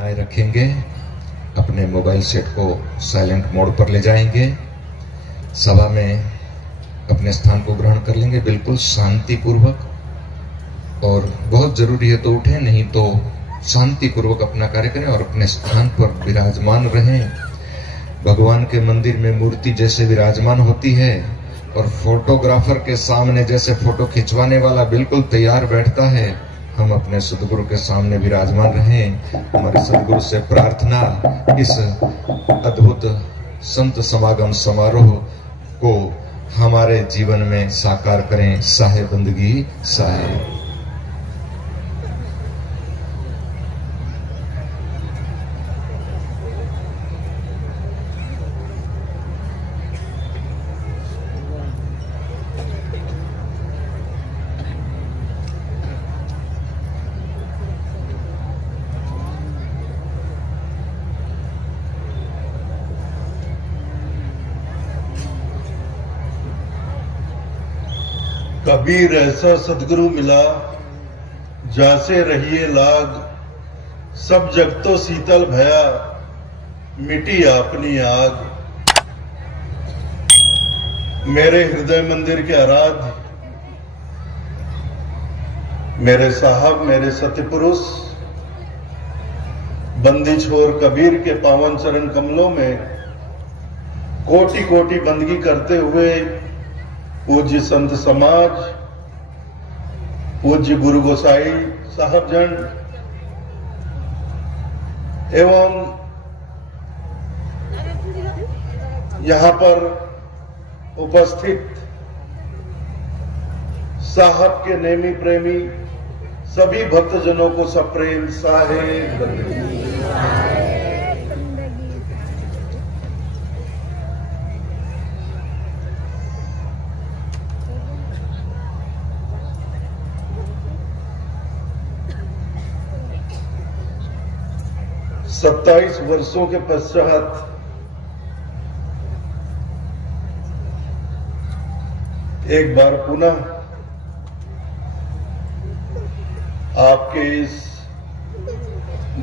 बनाए रखेंगे, अपने मोबाइल सेट को साइलेंट मोड पर ले जाएंगे, सभा में अपने स्थान को ग्रहण कर लेंगे बिल्कुल शांतिपूर्वक, और बहुत जरूरी है तो उठें, नहीं तो शांतिपूर्वक अपना कार्य करें और अपने स्थान पर विराजमान रहें। भगवान के मंदिर में मूर्ति जैसे विराजमान होती है और फोटोग्राफर के सामने जैसे फोटो खिंचवाने वाला बिल्कुल तैयार बैठता है, हम अपने सदगुरु के सामने विराजमान रहें। हमारे सदगुरु से प्रार्थना, इस अद्भुत संत समागम समारोह को हमारे जीवन में साकार करें। साहे बंदगी साहे। कबीर ऐसा सदगुरु मिला, जासे रहिए लाग, सब जग तो शीतल भया, मिटी अपनी आग। मेरे हृदय मंदिर के आराध्य, मेरे साहब, मेरे सत्यपुरुष, बंदी छोर कबीर के पावन चरण कमलों में कोटि कोटि बंदगी करते हुए पूज्य संत समाज, पूज्य गुरु गोसाई साहबजन एवं यहां पर उपस्थित साहब के नेमी प्रेमी सभी भक्तजनों को सप्रेम साहेब। 27 वर्षों के पश्चात एक बार पुनः आपके इस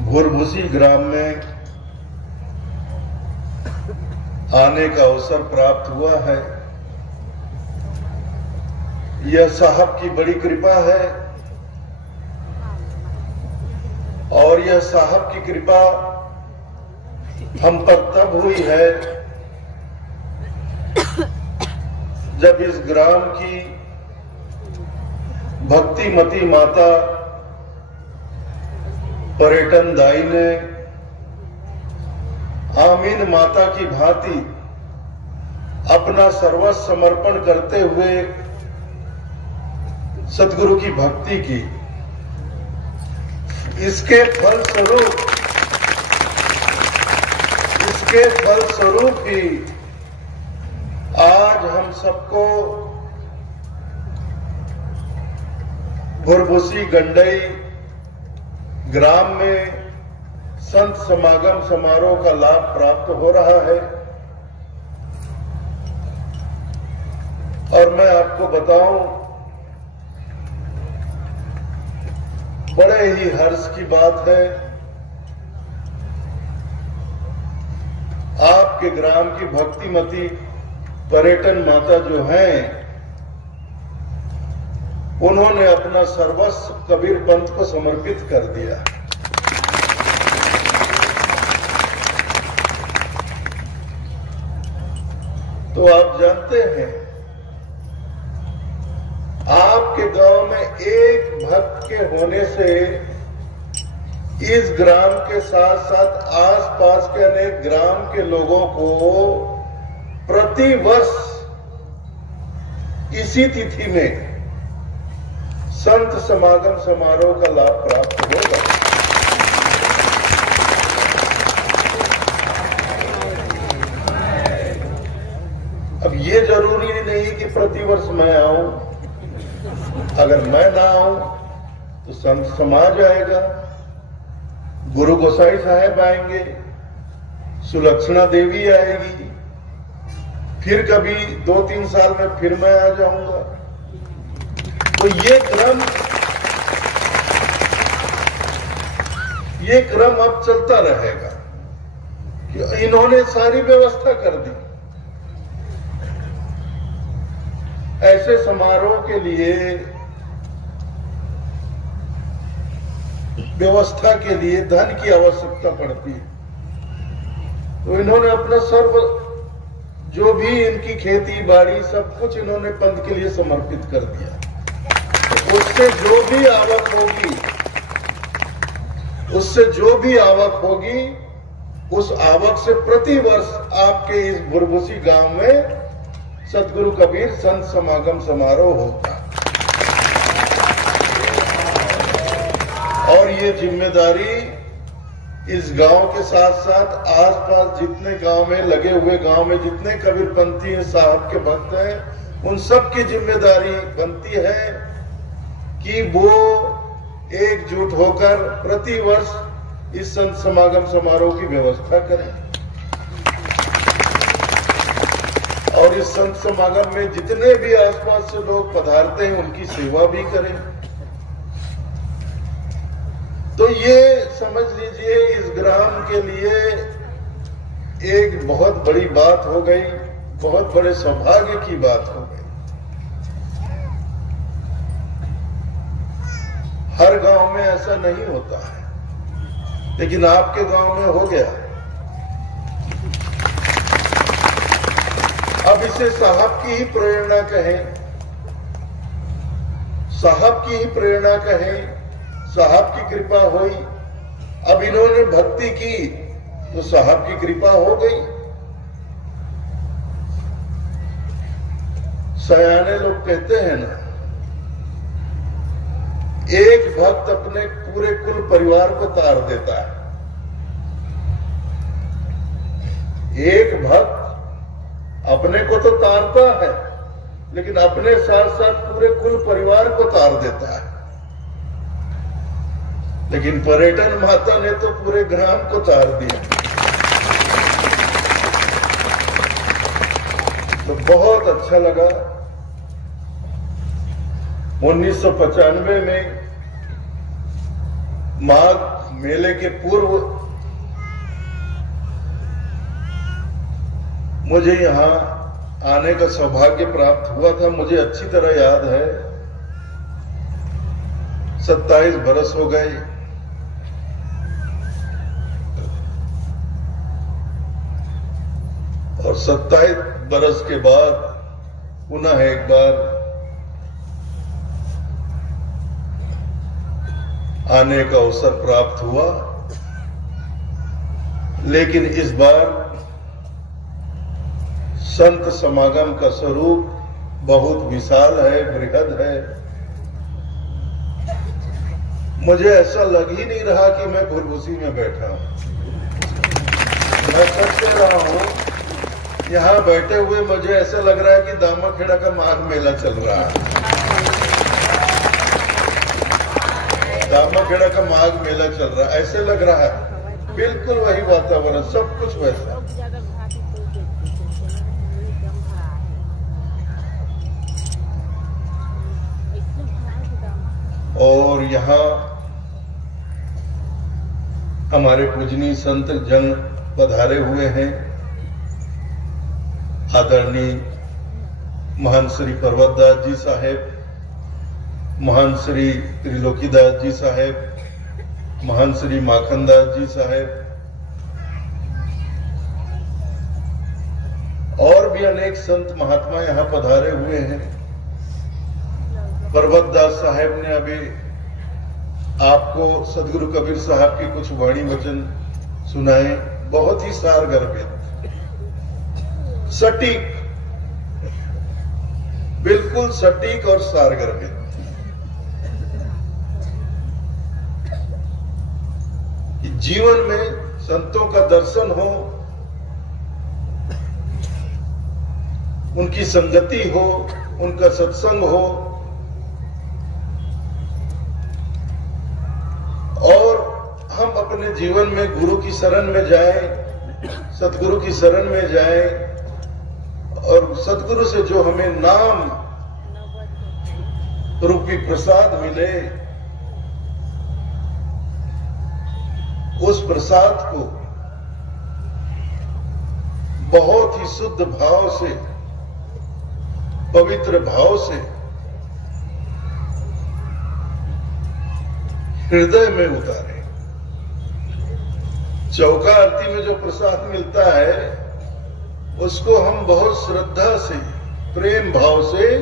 भुरभुसी ग्राम में आने का अवसर प्राप्त हुआ है। यह साहब की बड़ी कृपा है और यह साहब की कृपा हम पर तब हुई है जब इस ग्राम की भक्तिमती माता पर्यटन दाई ने आमीन माता की भांति अपना सर्वस्व समर्पण करते हुए सतगुरु की भक्ति की। इसके फलस्वरूप ही आज हम सबको भुरभुसी गंडई ग्राम में संत समागम समारोह का लाभ प्राप्त हो रहा है। और मैं आपको बताऊं, बड़े ही हर्ष की बात है, आपके ग्राम की भक्तिमती पर्यटन माता जो हैं, उन्होंने अपना सर्वस्व कबीर पंथ को समर्पित कर दिया। तो आप जानते हैं, आपके गांव में एक भक्त के होने से इस ग्राम के साथ साथ आसपास के अनेक ग्राम के लोगों को प्रति वर्ष इसी तिथि में संत समागम समारोह का लाभ प्राप्त होगा। अब ये जरूरी नहीं कि प्रतिवर्ष मैं आऊं, अगर मैं ना आऊं तो संत समाज आएगा, गुरु गोसाई साहेब आएंगे, सुलक्षणा देवी आएगी, फिर कभी 2-3 साल में फिर मैं आ जाऊंगा। तो ये क्रम अब चलता रहेगा कि इन्होंने सारी व्यवस्था कर दी। ऐसे समारोह के लिए, व्यवस्था के लिए धन की आवश्यकता पड़ती है। तो इन्होंने अपना सर्व, जो भी इनकी खेती बाड़ी सब कुछ इन्होंने पंथ के लिए समर्पित कर दिया। तो उससे जो भी आवक होगी, उस आवक से प्रति वर्ष आपके इस बुरबुसी गांव में सतगुरु कबीर संत समागम समारोह होता है। और ये जिम्मेदारी इस गांव के साथ साथ आसपास जितने गांव में लगे हुए गांव में जितने कबीरपंथी साहब के भक्त हैं, उन सब की जिम्मेदारी बनती है कि वो एकजुट होकर प्रति वर्ष इस संत समागम समारोह की व्यवस्था करें। और इस संत समागम में जितने भी आसपास से लोग पधारते हैं उनकी सेवा भी करें। तो ये समझ लीजिए इस ग्राम के लिए एक बहुत बड़ी बात हो गई, बहुत बड़े सौभाग्य की बात हो गई। हर गांव में ऐसा नहीं होता है, लेकिन आपके गांव में हो गया। अब इसे साहब की ही प्रेरणा कहें, साहब की ही प्रेरणा कहें, साहब की कृपा हुई। अब इन्होंने भक्ति की तो साहब की कृपा हो गई। सयाने लोग कहते हैं ना, एक भक्त अपने पूरे कुल परिवार को तार देता है। एक भक्त अपने को तो तारता है, लेकिन अपने साथ साथ पूरे कुल परिवार को तार देता है। लेकिन पर्यटन माता ने तो पूरे ग्राम को तार दिया। तो बहुत अच्छा लगा। 1995 में माघ मेले के पूर्व मुझे यहां आने का सौभाग्य प्राप्त हुआ था। मुझे अच्छी तरह याद है, 27 बरस हो गए। और 27 बरस के बाद पुनः एक बार आने का अवसर प्राप्त हुआ। लेकिन इस बार संत समागम का स्वरूप बहुत विशाल है, बृहद है। मुझे ऐसा लग ही नहीं रहा कि मैं बुरबुसी में बैठा हूं। मैं सच कह रहा हूं, यहां बैठे हुए मुझे ऐसा लग रहा है कि दामाखेड़ा का माघ मेला चल रहा है। दामाखेड़ा का माघ मेला चल रहा है, ऐसे लग रहा है। बिल्कुल वही वातावरण, सब कुछ वैसा। और यहाँ हमारे पूजनीय संत जन पधारे हुए हैं। आदरणीय महान श्री पर्वतदास जी साहेब, महान श्री त्रिलोकीदास जी साहेब, महान श्री माखनदास जी साहेब और भी अनेक संत महात्मा यहाँ पधारे हुए हैं। पर्वतदास साहेब ने अभी आपको सदगुरु कबीर साहब की कुछ वाणी वचन सुनाए, बहुत ही सारगर्भित, सटीक, बिल्कुल सटीक और सारगर्भित। जीवन में संतों का दर्शन हो, उनकी संगति हो, उनका सत्संग हो और हम अपने जीवन में गुरु की शरण में जाएं, सतगुरु की शरण में जाएं और सतगुरु से जो हमें नाम रूपी प्रसाद मिले, प्रसाद को बहुत ही शुद्ध भाव से, पवित्र भाव से हृदय में उतारे। चौका आरती में जो प्रसाद मिलता है उसको हम बहुत श्रद्धा से, प्रेम भाव से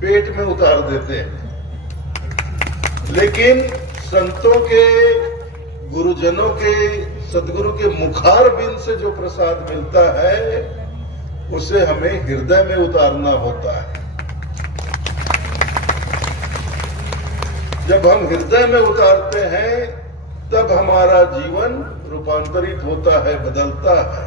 पेट में उतार देते हैं, लेकिन संतों के, गुरुजनों के, सदगुरु के मुखार बिंद से जो प्रसाद मिलता है उसे हमें हृदय में उतारना होता है। जब हम हृदय में उतारते हैं तब हमारा जीवन रूपांतरित होता है, बदलता है।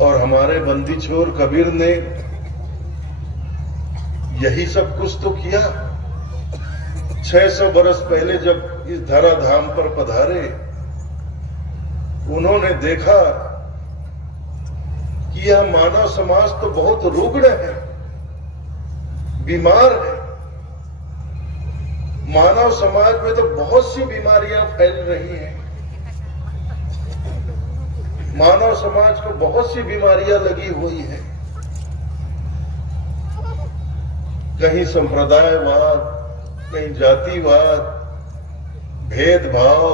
और हमारे बंदी छोर कबीर ने यही सब कुछ तो किया। 600 बरस पहले जब इस धरा धाम पर पधारे, उन्होंने देखा कि यह मानव समाज तो बहुत रुग्ण है, बीमार है। मानव समाज में तो बहुत सी बीमारियां फैल रही हैं। मानव समाज को बहुत सी बीमारियां लगी हुई है। कहीं संप्रदायवाद, कहीं जातिवाद, भेदभाव,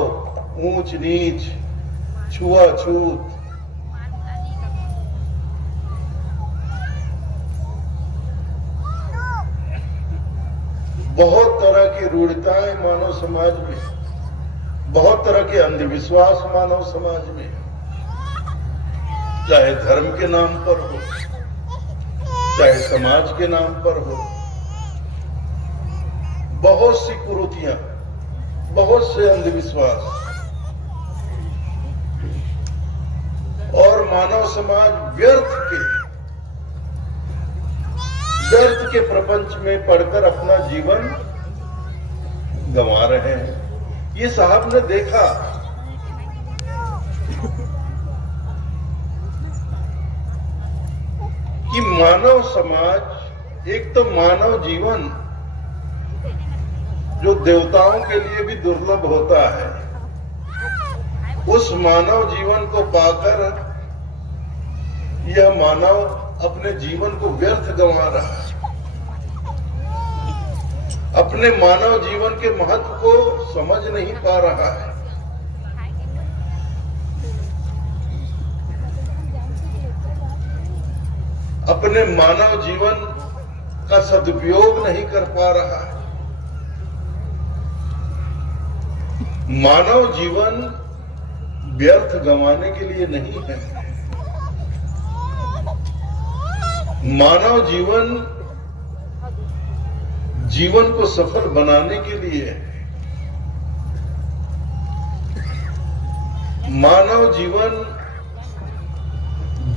ऊंच नीच, छुआछूत, बहुत तरह की रूढ़ताएं मानव समाज में, बहुत तरह के अंधविश्वास मानव समाज में, चाहे धर्म के नाम पर हो, चाहे समाज के नाम पर हो। बहुत सी कुरीतियां, बहुत से अंधविश्वास, और मानव समाज व्यर्थ के प्रपंच में पड़कर अपना जीवन गंवा रहे हैं। ये साहब ने देखा कि मानव समाज, एक तो मानव जीवन जो देवताओं के लिए भी दुर्लभ होता है, उस मानव जीवन को पाकर यह मानव अपने जीवन को व्यर्थ गंवा रहा है। अपने मानव जीवन के महत्व को समझ नहीं पा रहा है। अपने मानव जीवन का सदुपयोग नहीं कर पा रहा है। मानव जीवन व्यर्थ गंवाने के लिए नहीं है। मानव जीवन जीवन को सफल बनाने के लिए है। मानव जीवन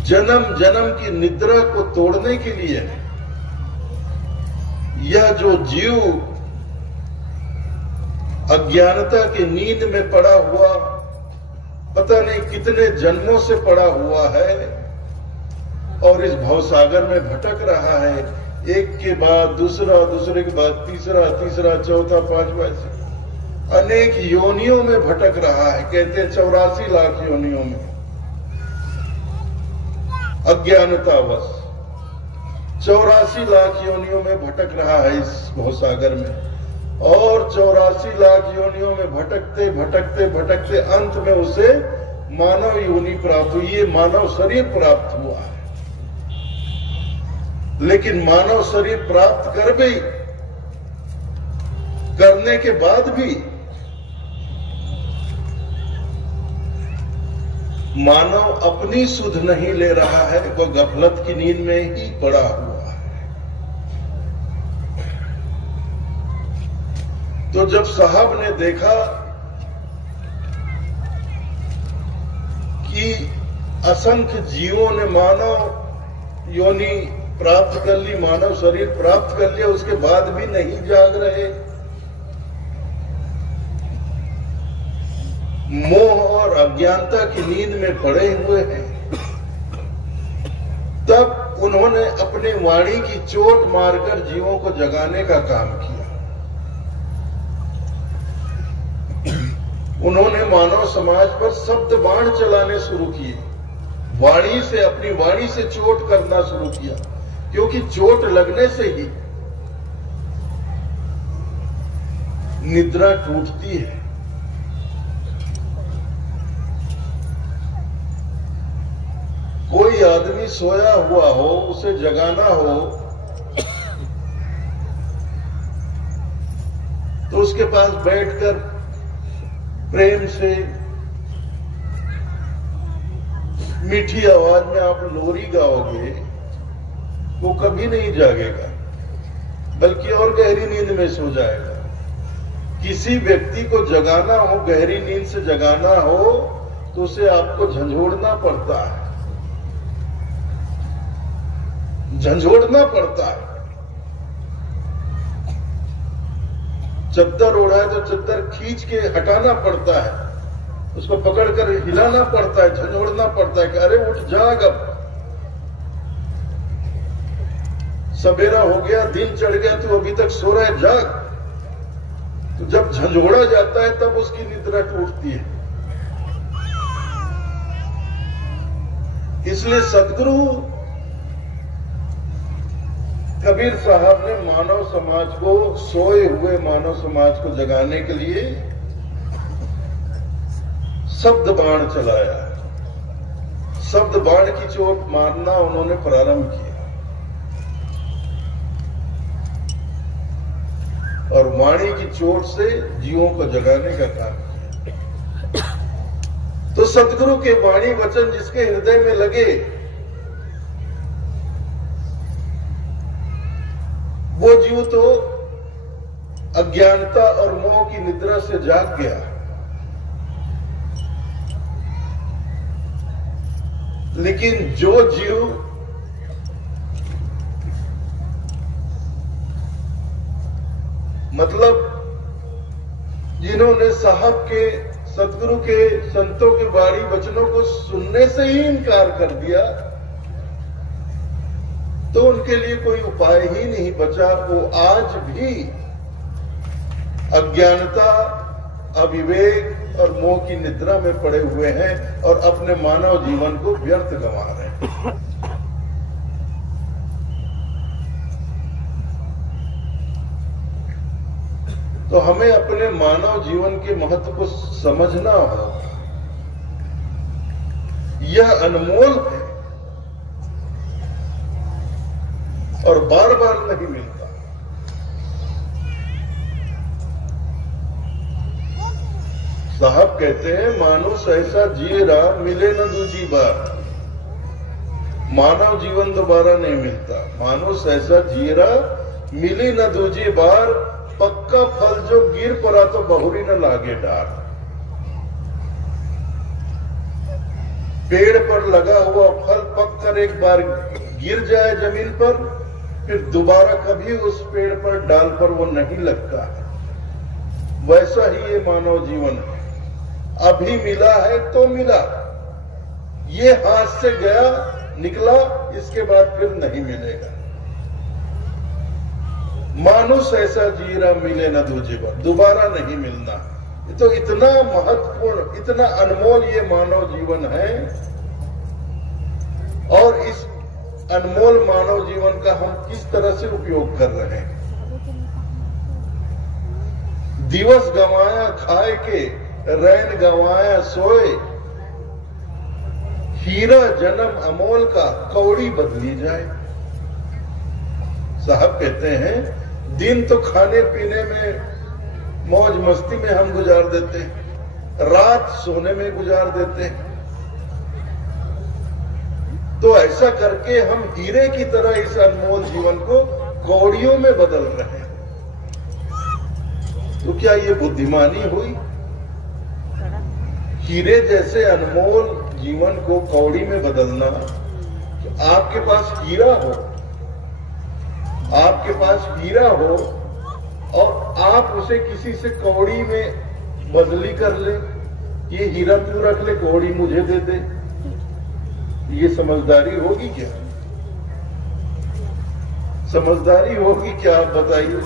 जन्म जन्म की निद्रा को तोड़ने के लिए है। यह जो जीव अज्ञानता की नींद में पड़ा हुआ, पता नहीं कितने जन्मों से पड़ा हुआ है और इस भवसागर में भटक रहा है, एक के बाद दूसरा, दूसरे के बाद तीसरा, तीसरा, चौथा, पांचवा, अनेक योनियों में भटक रहा है। कहते हैं 84 लाख योनियों में अज्ञानतावश 84 लाख योनियों में भटक रहा है इस भवसागर में। और 84 लाख योनियों में भटकते भटकते भटकते अंत में उसे मानव योनि प्राप्त हुई, ये मानव शरीर प्राप्त हुआ है। लेकिन मानव शरीर प्राप्त करने के बाद भी मानव अपनी सुध नहीं ले रहा है, वह गफलत की नींद में ही पड़ा हुआ है। तो जब साहब ने देखा कि असंख्य जीवों ने मानव योनि प्राप्त कर ली, मानव शरीर प्राप्त कर लिया, उसके बाद भी नहीं जाग रहे, मोह और अज्ञानता की नींद में पड़े हुए हैं, तब उन्होंने अपनी वाणी की चोट मारकर जीवों को जगाने का काम किया। उन्होंने मानव समाज पर शब्द बाण चलाने शुरू किए, वाणी से, अपनी वाणी से चोट करना शुरू किया, क्योंकि चोट लगने से ही निद्रा टूटती है। कोई आदमी सोया हुआ हो, उसे जगाना हो तो उसके पास बैठकर प्रेम से मीठी आवाज में आप लोरी गाओगे, वो कभी नहीं जागेगा, बल्कि और गहरी नींद में सो जाएगा। किसी व्यक्ति को जगाना हो, गहरी नींद से जगाना हो, तो उसे आपको झंझोड़ना पड़ता है, झंझोड़ना पड़ता है। चद्दर ओढ़ा है तो चद्दर खींच के हटाना पड़ता है, उसको पकड़कर हिलाना पड़ता है, झंझोड़ना पड़ता है कि अरे उठ जाग, अब सवेरा हो गया, दिन चढ़ गया, तू अभी तक सो रहा है, जाग। तो जब झंझोड़ा जाता है तब उसकी निद्रा टूटती है। इसलिए सदगुरु कबीर साहब ने मानव समाज को, सोए हुए मानव समाज को जगाने के लिए शब्द बाण चलाया। शब्द बाण की चोट मारना उन्होंने प्रारंभ किया और वाणी की चोट से जीवों को जगाने का काम किया। तो सदगुरु के वाणी वचन जिसके हृदय में लगे, वो जीव तो अज्ञानता और मोह की निद्रा से जाग गया। लेकिन जो जीव मतलब जिन्होंने साहब के, सदगुरु के, संतों के वाणी वचनों को सुनने से ही इनकार कर दिया, तो उनके लिए कोई उपाय ही नहीं बचा। वो आज भी अज्ञानता, अविवेक और मोह की निद्रा में पड़े हुए हैं और अपने मानव जीवन को व्यर्थ गंवा रहे हैं। तो हमें अपने मानव जीवन के महत्व को समझना होगा। यह अनमोल है और बार बार नहीं मिलता। साहब कहते हैं, मानुष ऐसा जिए रहा, मिले न दूजी बार। मानव जीवन दोबारा नहीं मिलता। मानुष ऐसा जिए रहा, मिली न दूजी बार। पक्का फल जो गिर पड़ा तो बहुरी न लागे डार। पेड़ पर लगा हुआ फल पककर एक बार गिर जाए जमीन पर, फिर दोबारा कभी उस पेड़ पर, डाल पर वो नहीं लगता है। वैसा ही ये मानव जीवन है। अभी मिला है तो मिला, ये हाथ से गया निकला, इसके बाद फिर नहीं मिलेगा। मानुष ऐसा जी रहा, मिले न दूजी बार, दोबारा नहीं मिलना। तो इतना महत्वपूर्ण, इतना अनमोल ये मानव जीवन है। और इस अनमोल मानव जीवन का हम किस तरह से उपयोग कर रहे हैं। दिवस गंवाया खाए के, रैन गंवाया सोए। हीरा जन्म अमोल का, कौड़ी बदली जाए। साहब कहते हैं, दिन तो खाने पीने में, मौज मस्ती में हम गुजार देते हैं, रात सोने में गुजार देते हैं। तो ऐसा करके हम हीरे की तरह इस अनमोल जीवन को कौड़ियों में बदल रहे हैं। तो क्या ये बुद्धिमानी हुई? हीरे जैसे अनमोल जीवन को कौड़ी में बदलना। तो आपके पास हीरा हो, आपके पास हीरा हो और आप उसे किसी से कौड़ी में बदली कर ले, ये हीरा तू रख ले, कौड़ी मुझे दे दे, ये समझदारी होगी क्या? समझदारी होगी क्या? आप बताइए।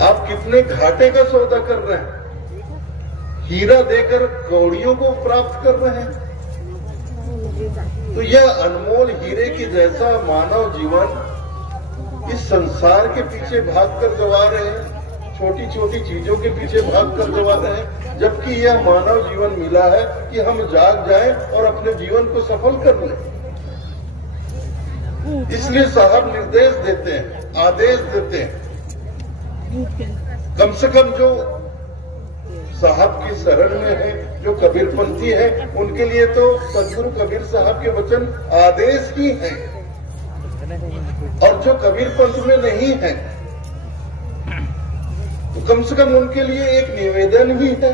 आप कितने घाटे का सौदा कर रहे हैं। हीरा देकर कौड़ियों को प्राप्त कर रहे हैं। तो यह अनमोल हीरे की जैसा मानव जीवन इस संसार के पीछे भागकर गवा रहे हैं, छोटी छोटी चीजों के पीछे भागकर गवा रहे हैं, जबकि यह मानव जीवन मिला है कि हम जाग जाएं और अपने जीवन को सफल कर लें। इसलिए साहब निर्देश देते हैं, आदेश देते हैं, कम से कम जो साहब की शरण में है, जो कबीरपंथी है, उनके लिए तो सदगुरु कबीर साहब के वचन आदेश ही हैं। और जो कबीरपंथ में नहीं है तो कम से कम उनके लिए एक निवेदन ही है।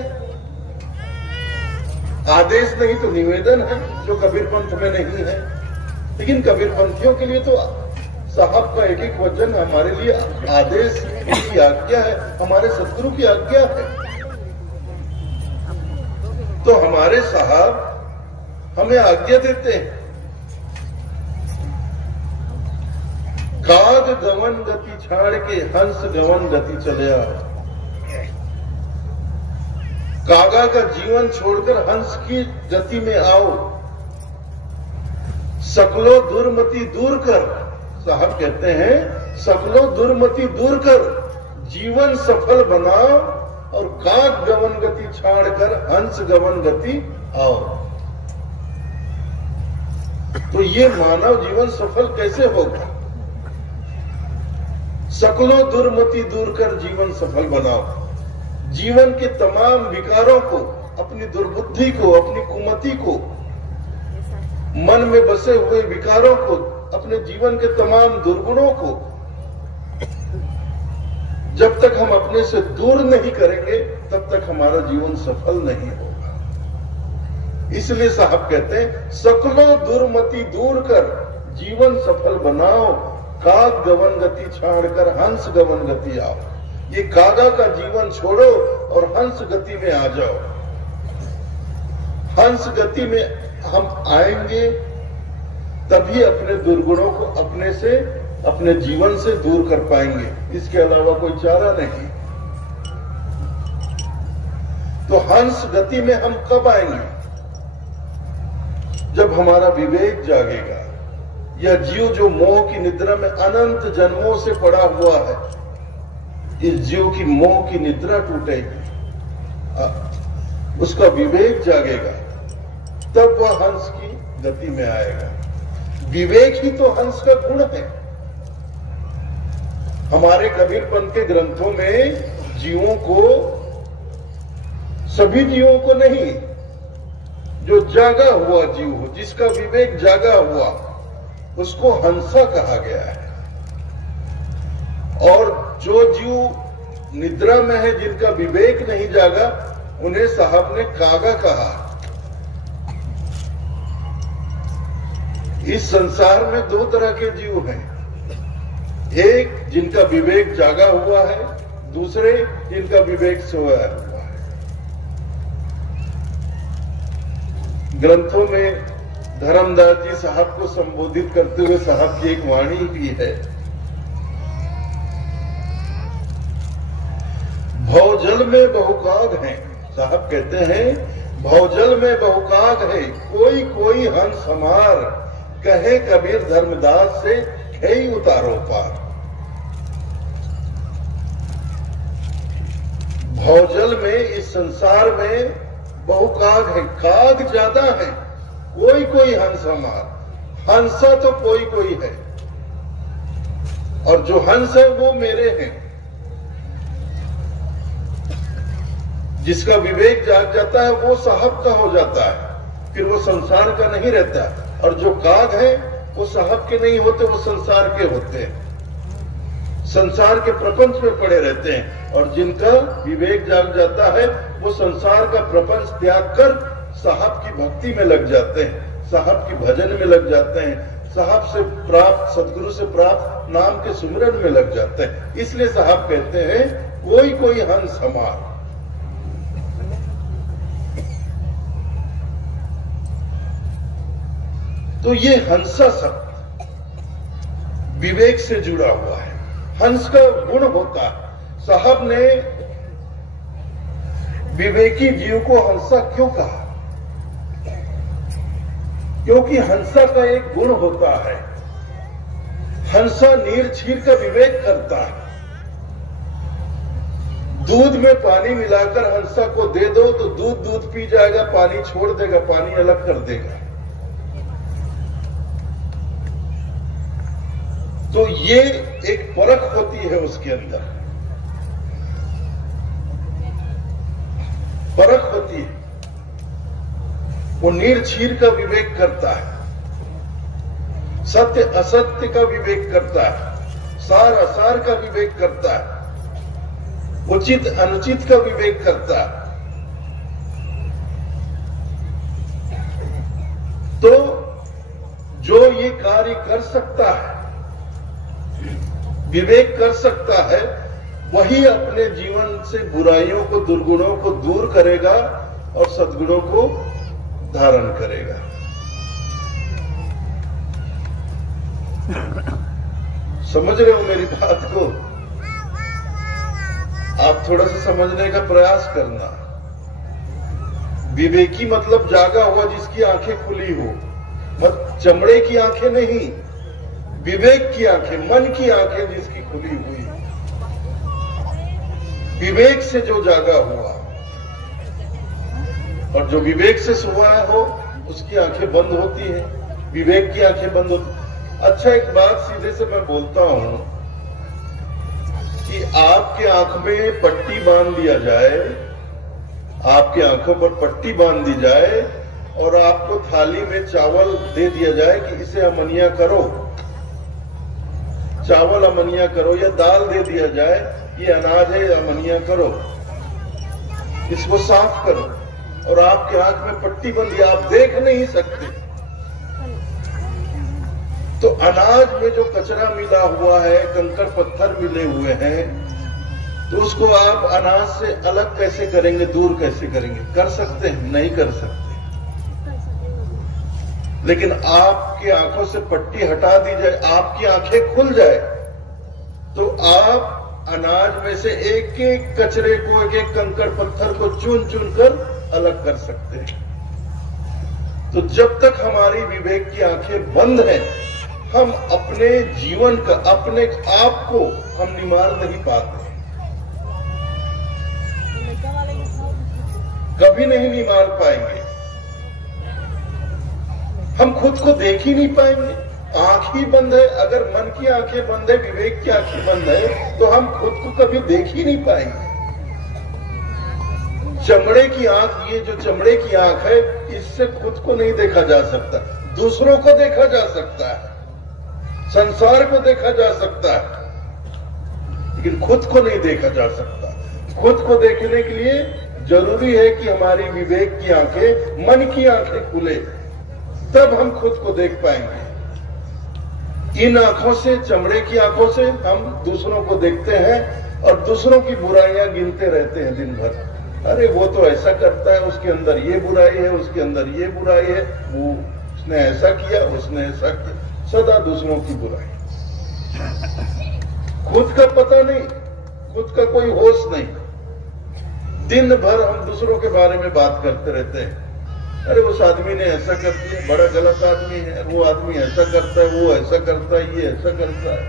आदेश नहीं तो निवेदन है, जो कबीरपंथ में नहीं है। लेकिन कबीरपंथियों के लिए तो साहब का एक एक वचन हमारे लिए आदेश की आज्ञा है, हमारे सदगुरु की आज्ञा है। तो हमारे साहब हमें आज्ञा देते हैं, काग गवन गति छाड़ के हंस गवन गति चले आओ। कागा का जीवन छोड़कर हंस की गति में आओ। सकलो दुर्मति दूर कर, साहब कहते हैं, सकलो दुर्मति दूर कर जीवन सफल बनाओ और काग गवन गति छाड़कर हंस गवन गति आओ। तो ये मानव जीवन सफल कैसे होगा? सकलो दुर्मति दूर कर जीवन सफल बनाओ। जीवन के तमाम विकारों को, अपनी दुर्बुद्धि को, अपनी कुमति को, मन में बसे हुए विकारों को, अपने जीवन के तमाम दुर्गुणों को जब तक हम अपने से दूर नहीं करेंगे तब तक हमारा जीवन सफल नहीं होगा। इसलिए साहब कहते हैं, सकलो दुर्मति दूर कर जीवन सफल बनाओ, काग गवन गति छाड़कर हंस गवन गति आओ। ये कागा का जीवन छोड़ो और हंस गति में आ जाओ। हंस गति में हम आएंगे तभी अपने दुर्गुणों को अपने से, अपने जीवन से दूर कर पाएंगे। इसके अलावा कोई चारा नहीं। तो हंस गति में हम कब आएंगे? जब हमारा विवेक जागेगा। यह जीव जो मोह की निद्रा में अनंत जन्मों से पड़ा हुआ है, इस जीव की मोह की निद्रा टूटेगी, उसका विवेक जागेगा, तब वह हंस की गति में आएगा। विवेक ही तो हंस का गुण है। हमारे कबीरपंथ के ग्रंथों में जीवों को, सभी जीवों को नहीं, जो जागा हुआ जीव हो, जिसका विवेक जागा हुआ, उसको हंसा कहा गया है। और जो जीव निद्रा में है, जिनका विवेक नहीं जागा, उन्हें साहब ने कागा कहा। इस संसार में दो तरह के जीव हैं, एक जिनका विवेक जागा हुआ है, दूसरे जिनका विवेक सोया हुआ है। ग्रंथों में धर्मदास जी साहब को संबोधित करते हुए साहब की एक वाणी भी है, भवजल में बहुकाग है। साहब कहते हैं, भवजल में बहुकाग है, कोई कोई हंस हमार, कहे कबीर धर्मदास से खेई उतारो पार। भवजल में, इस संसार में बहुकाग है, काग ज्यादा है, कोई कोई हंस हमार। हंसा तो कोई कोई है, और जो हंस है वो मेरे हैं। जिसका विवेक जाग जाता है वो साहब का हो जाता है, फिर वो संसार का नहीं रहता। और जो काग है वो साहब के नहीं होते, वो संसार के होते हैं, संसार के प्रपंच में पड़े रहते हैं। और जिनका विवेक जाग जाता है वो संसार का प्रपंच त्याग कर साहब की भक्ति में लग जाते हैं, साहब की भजन में लग जाते हैं, साहब से प्राप्त, सदगुरु से प्राप्त नाम के सुमिरन में लग जाते हैं। इसलिए साहब कहते हैं, कोई कोई हंस हमार। तो ये हंसा शब्द विवेक से जुड़ा हुआ है, हंस का गुण होता है। साहब ने विवेकी जीव को हंसा क्यों कहा? क्योंकि हंसा का एक गुण होता है, हंसा नीर छीर का विवेक करता है। दूध में पानी मिलाकर हंसा को दे दो तो दूध पी जाएगा, पानी छोड़ देगा, पानी अलग कर देगा। तो ये एक परख होती है उसके अंदर, परख होती है। वो नीर छीर का विवेक करता है, सत्य असत्य का विवेक करता है, सार असार का विवेक करता है, उचित अनुचित का विवेक करता है। तो जो ये कार्य कर सकता है, विवेक कर सकता है, वही अपने जीवन से बुराइयों को, दुर्गुणों को दूर करेगा और सद्गुणों को धारण करेगा। समझ रहे हो मेरी बात को? आप थोड़ा सा समझने का प्रयास करना। विवेकी मतलब जागा हुआ, जिसकी आंखें खुली हो, मत चमड़े की आंखें नहीं, विवेक की आंखें, मन की आंखें जिसकी खुली हुई, विवेक से जो जागा हुआ। और जो विवेक से सोया हो उसकी आंखें बंद होती है, विवेक की आंखें बंद होती। अच्छा, एक बात सीधे से मैं बोलता हूं कि आपके आंख में पट्टी बांध दिया जाए, आपके आंखों पर पट्टी बांध दी जाए और आपको थाली में चावल दे दिया जाए कि इसे अमनिया करो, चावल अमनिया करो, या दाल दे दिया जाए, ये अनाज है अमनिया करो, इसको साफ करो, और आपके आंख में पट्टी बंधी, आप देख नहीं सकते। तो अनाज में जो कचरा मिला हुआ है, कंकड़ पत्थर मिले हुए हैं, तो उसको आप अनाज से अलग कैसे करेंगे, दूर कैसे करेंगे? कर सकते हैं? नहीं कर सकते। लेकिन आपकी आंखों से पट्टी हटा दी जाए, आपकी आंखें खुल जाए, तो आप अनाज में से एक एक कचरे को, एक एक कंकड़ पत्थर को चुन चुन कर अलग कर सकते हैं। तो जब तक हमारी विवेक की आंखें बंद हैं, हम अपने जीवन का, अपने आप को हम निमार नहीं पाते, कभी नहीं निमार पाएंगे। हम खुद को देख ही नहीं पाएंगे, आंख ही बंद है। अगर मन की आंखें बंद है, विवेक की आंखें बंद है, तो हम खुद को कभी देख ही नहीं पाएंगे। चमड़े की आंख, ये जो चमड़े की आंख है, इससे खुद को नहीं देखा जा सकता। दूसरों को देखा जा सकता है, संसार को देखा जा सकता है, लेकिन खुद को नहीं देखा जा सकता। खुद को देखने के लिए जरूरी है कि हमारी विवेक की आंखें, मन की आंखें खुले, तब हम खुद को देख पाएंगे। इन आंखों से, चमड़े की आंखों से हम दूसरों को देखते हैं और दूसरों की बुराइयां गिनते रहते हैं दिन भर। अरे वो तो ऐसा करता है, उसके अंदर ये बुराई है, उसके अंदर ये बुराई है, वो उसने ऐसा किया, उसने ऐसा किया, सदा दूसरों की बुराई। खुद का पता नहीं, खुद का कोई होश नहीं। दिन भर हम दूसरों के बारे में बात करते रहते हैं। अरे उस आदमी ने ऐसा कर दिया, बड़ा गलत आदमी है, वो आदमी ऐसा करता है, वो ऐसा करता है, ये ऐसा करता है।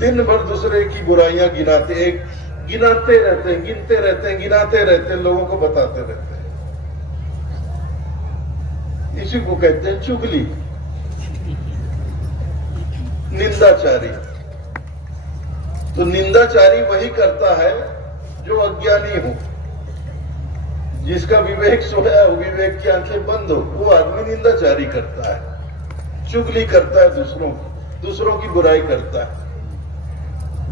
दिन भर दूसरे की बुराइयां गिनाते रहते हैं, गिनते रहते हैं, गिनाते रहते हैं, लोगों को बताते रहते हैं। इसी को कहते हैं चुगली, निंदाचारी। तो निंदाचारी वही करता है जो अज्ञानी हो, जिसका विवेक सोया हो, विवेक की आंखें बंद हो, वो आदमी निंदाचारी करता है, चुगली करता है, दूसरों की बुराई करता है।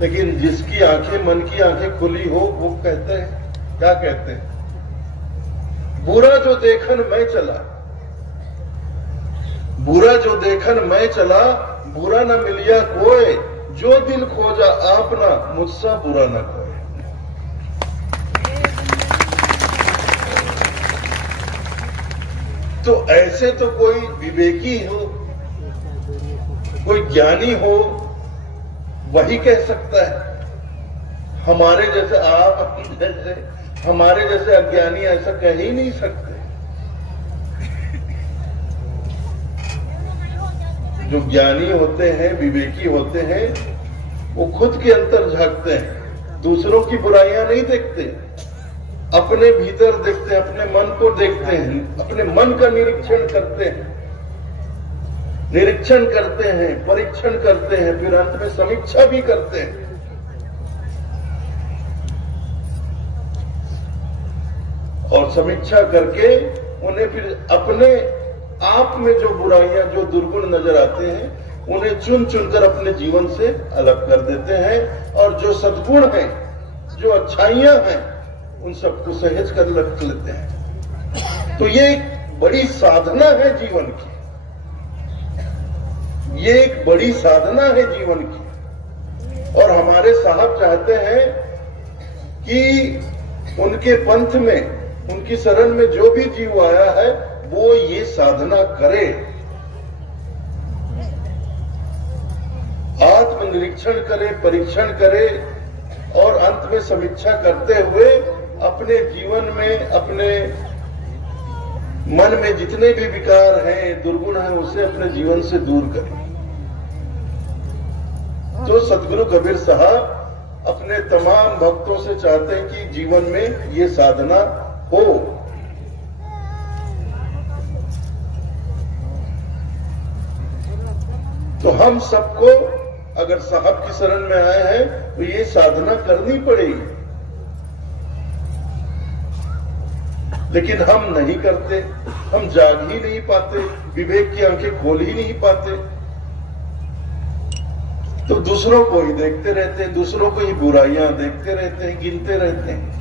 लेकिन जिसकी आंखें, मन की आंखें खुली हो, वो कहते हैं, क्या कहते हैं? बुरा जो देखन मैं चला, बुरा जो देखन मैं चला, बुरा न मिलिया कोई, जो दिल खोजा आपना, मुझसा बुरा न कोई। तो ऐसे तो कोई विवेकी हो, कोई ज्ञानी हो, वही कह सकता है। हमारे जैसे, आप जैसे, हमारे जैसे अज्ञानी ऐसा कह ही नहीं सकते। जो ज्ञानी होते हैं, विवेकी होते हैं, वो खुद के अंतर झांकते हैं, दूसरों की बुराइयां नहीं देखते, अपने भीतर देखते हैं, अपने मन को देखते हैं, अपने मन का निरीक्षण करते हैं, परीक्षण करते हैं, फिर अंत में समीक्षा भी करते हैं। और समीक्षा करके उन्हें फिर अपने आप में जो बुराइयां, जो दुर्गुण नजर आते हैं, उन्हें चुन चुनकर अपने जीवन से अलग कर देते हैं, और जो सद्गुण हैं, जो अच्छाइयां हैं, उन सबको सहेज कर रख लेते हैं। तो ये एक बड़ी साधना है जीवन की, ये एक बड़ी साधना है जीवन की। और हमारे साहब चाहते हैं कि उनके पंथ में, उनकी शरण में जो भी जीव आया है, वो ये साधना करे, आत्मनिरीक्षण करे, परीक्षण करे, और अंत में समीक्षा करते हुए अपने जीवन में, अपने मन में जितने भी विकार हैं, दुर्गुण हैं, उसे अपने जीवन से दूर करें। तो सदगुरु कबीर साहब अपने तमाम भक्तों से चाहते हैं कि जीवन में ये साधना हो। तो हम सबको अगर साहब की शरण में आए हैं तो ये साधना करनी पड़ेगी, लेकिन हम नहीं करते, हम जाग ही नहीं पाते, विवेक की आंखें खोल ही नहीं पाते, तो दूसरों को ही देखते रहते हैं, दूसरों को ही बुराइयां देखते रहते हैं, गिनते रहते हैं।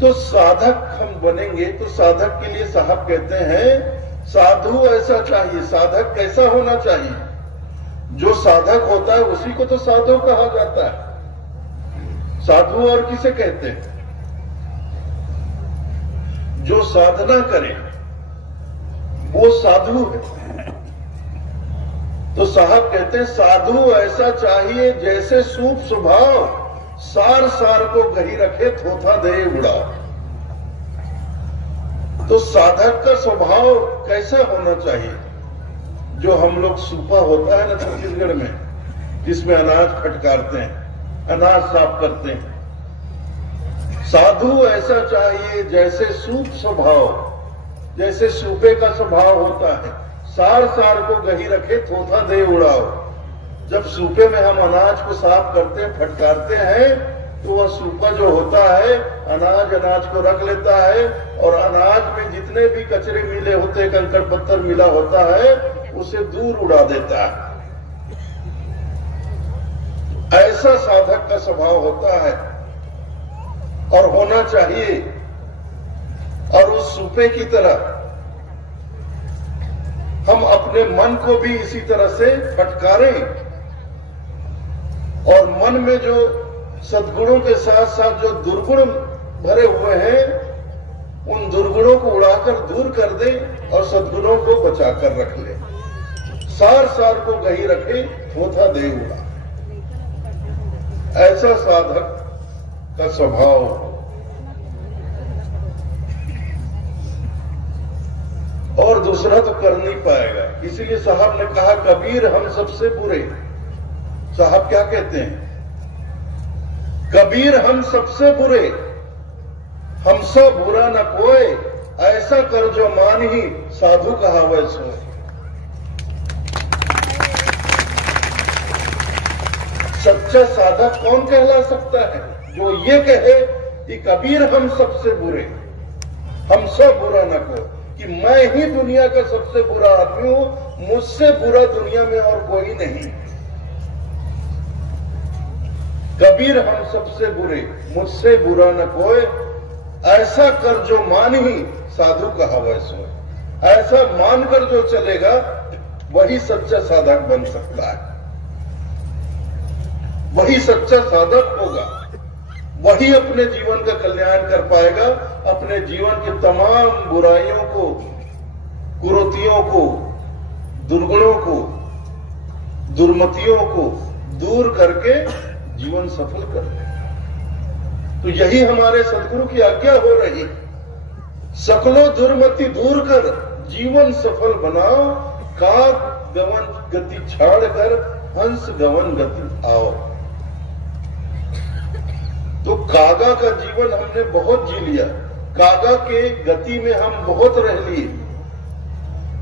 तो साधक हम बनेंगे तो साधक के लिए साहब कहते हैं साधु ऐसा चाहिए। साधक कैसा होना चाहिए? जो साधक होता है उसी को तो साधु कहा जाता है। साधु और किसे कहते हैं? जो साधना करे वो साधु है। तो साहब कहते हैं साधु ऐसा चाहिए जैसे सूप स्वभाव, सार सार को गही रखे थोथा दे उड़ा। तो साधक का स्वभाव कैसा होना चाहिए? जो हम लोग सूपा होता है ना छत्तीसगढ़ में, जिसमें अनाज फटकारते हैं, अनाज साफ करते हैं। साधु ऐसा चाहिए जैसे सूप स्वभाव, जैसे सूपे का स्वभाव होता है, सार सार को गही रखे थोथा दे उड़ाओ। जब सूपे में हम अनाज को साफ करते हैं, फटकारते हैं, तो वह सूपा जो होता है अनाज को रख लेता है, और अनाज में जितने भी कचरे मिले होते हैं, कंकड़ पत्थर मिला होता है, उसे दूर उड़ा देता है। ऐसा साधक का स्वभाव होता है और होना चाहिए। और उस सूपे की तरह हम अपने मन को भी इसी तरह से फटकारें, और मन में जो सद्गुणों के साथ साथ जो दुर्गुण भरे हुए हैं, उन दुर्गुणों को उड़ाकर दूर कर दें और सद्गुणों को बचाकर रख ले। सार सार को गही रखे थोथा दे उड़ा। ऐसा साधक का स्वभाव। और दूसरा तो कर नहीं पाएगा। इसीलिए साहब ने कहा कबीर हम सबसे बुरे। साहब क्या कहते हैं? कबीर हम सबसे बुरे, हमसे बुरा न कोई, ऐसा कर जो मान ही साधु कहावै सोए। सच्चा साधक कौन कहला सकता है? जो ये कहे कि कबीर हम सबसे बुरे, हमसे बुरा न कोई, कि मैं ही दुनिया का सबसे बुरा आदमी हूं, मुझसे बुरा दुनिया में और कोई नहीं। कबीर हम सबसे बुरे, मुझसे बुरा न कोई, ऐसा कर जो मान ही साधु कहावै सोए। ऐसा मानकर जो चलेगा वही सच्चा साधक बन सकता है, वही सच्चा साधक होगा, वही अपने जीवन का कल्याण कर पाएगा। अपने जीवन की तमाम बुराइयों को, कुरीतियों को, दुर्गुणों को दुर्मतियों को दूर करके जीवन सफल कर ले। तो यही हमारे सदगुरु की आज्ञा हो रही। सकलो दुर्मति दूर कर जीवन सफल बनाओ, काग गवन गति छाड़ कर हंस गवन गति आओ। तो कागा का जीवन हमने बहुत जी लिया, कागा के गति में हम बहुत रह लिए,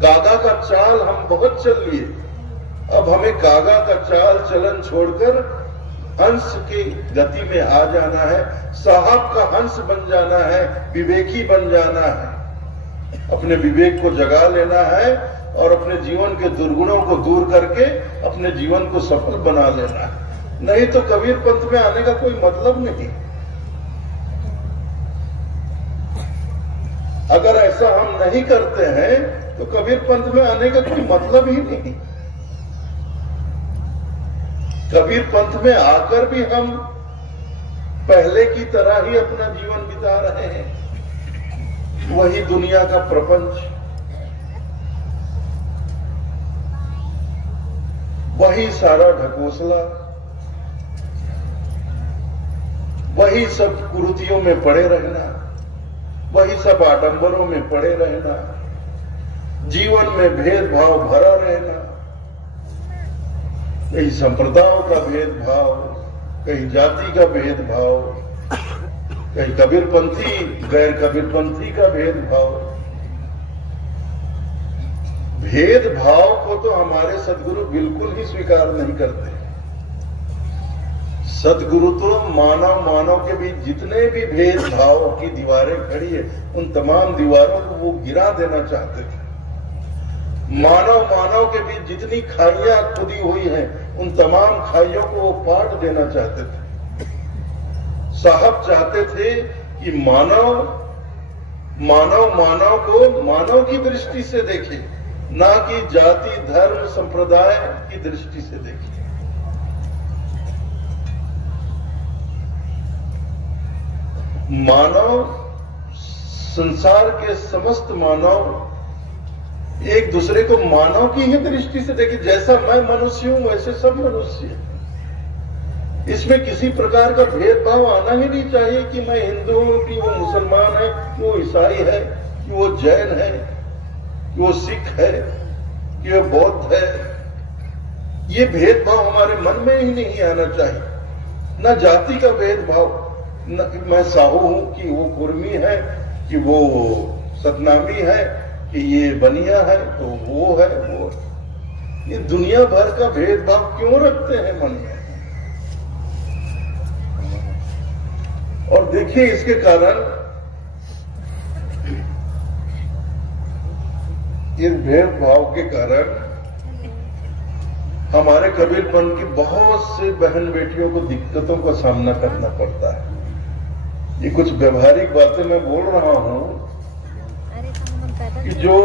कागा का चाल हम बहुत चल लिए। अब हमें कागा का चाल चलन छोड़कर हंस की गति में आ जाना है, साहब का हंस बन जाना है, विवेकी बन जाना है। अपने विवेक को जगा लेना है और अपने जीवन के दुर्गुणों को दूर करके अपने जीवन को सफल बना लेना है। नहीं तो कबीर पंथ में आने का कोई मतलब नहीं। अगर ऐसा हम नहीं करते हैं तो कबीर पंथ में आने का कोई मतलब ही नहीं। कबीर पंथ में आकर भी हम पहले की तरह ही अपना जीवन बिता रहे हैं, वही दुनिया का प्रपंच, वही सारा ढकोसला, वही सब कुरीतियों में पड़े रहना, वही सब आडंबरों में पड़े रहना, जीवन में भेदभाव भरा रहना, कहीं संप्रदायों का भेदभाव, कहीं जाति का भेदभाव, कहीं कबीरपंथी गैर कबीरपंथी का भेदभाव। भेदभाव को तो हमारे सदगुरु बिल्कुल ही स्वीकार नहीं करते। सदगुरु तो मानव मानव के बीच जितने भी भेदभाव की दीवारें खड़ी है उन तमाम दीवारों को वो गिरा देना चाहते थे। मानव मानव के बीच जितनी खाइयां खुदी हुई हैं उन तमाम खाइयों को वो पाट देना चाहते थे। साहब चाहते थे कि मानव को मानव की दृष्टि से देखे, ना कि जाति धर्म संप्रदाय की दृष्टि से देखे। मानव, संसार के समस्त मानव एक दूसरे को मानव की ही दृष्टि से देखे। जैसा मैं मनुष्य हूं वैसे सब मनुष्य हैं। इसमें किसी प्रकार का भेदभाव आना ही नहीं चाहिए कि मैं हिंदू हूं, कि वो मुसलमान है, कि वो ईसाई है, कि वो जैन है, कि वो सिख है, कि वो बौद्ध है। ये भेदभाव हमारे मन में ही नहीं आना चाहिए। न जाति का भेदभाव, न कि मैं साहू हूं, कि वो कुर्मी है, कि वो सतनामी है, कि ये बनिया है, तो वो है वो। ये दुनिया भर का भेदभाव क्यों रखते हैं मन में? और देखिए इसके कारण, इस भेदभाव के कारण हमारे कबीरपंथ की बहुत से बहन बेटियों को दिक्कतों का सामना करना पड़ता है। ये कुछ व्यवहारिक बातें मैं बोल रहा हूं कि जो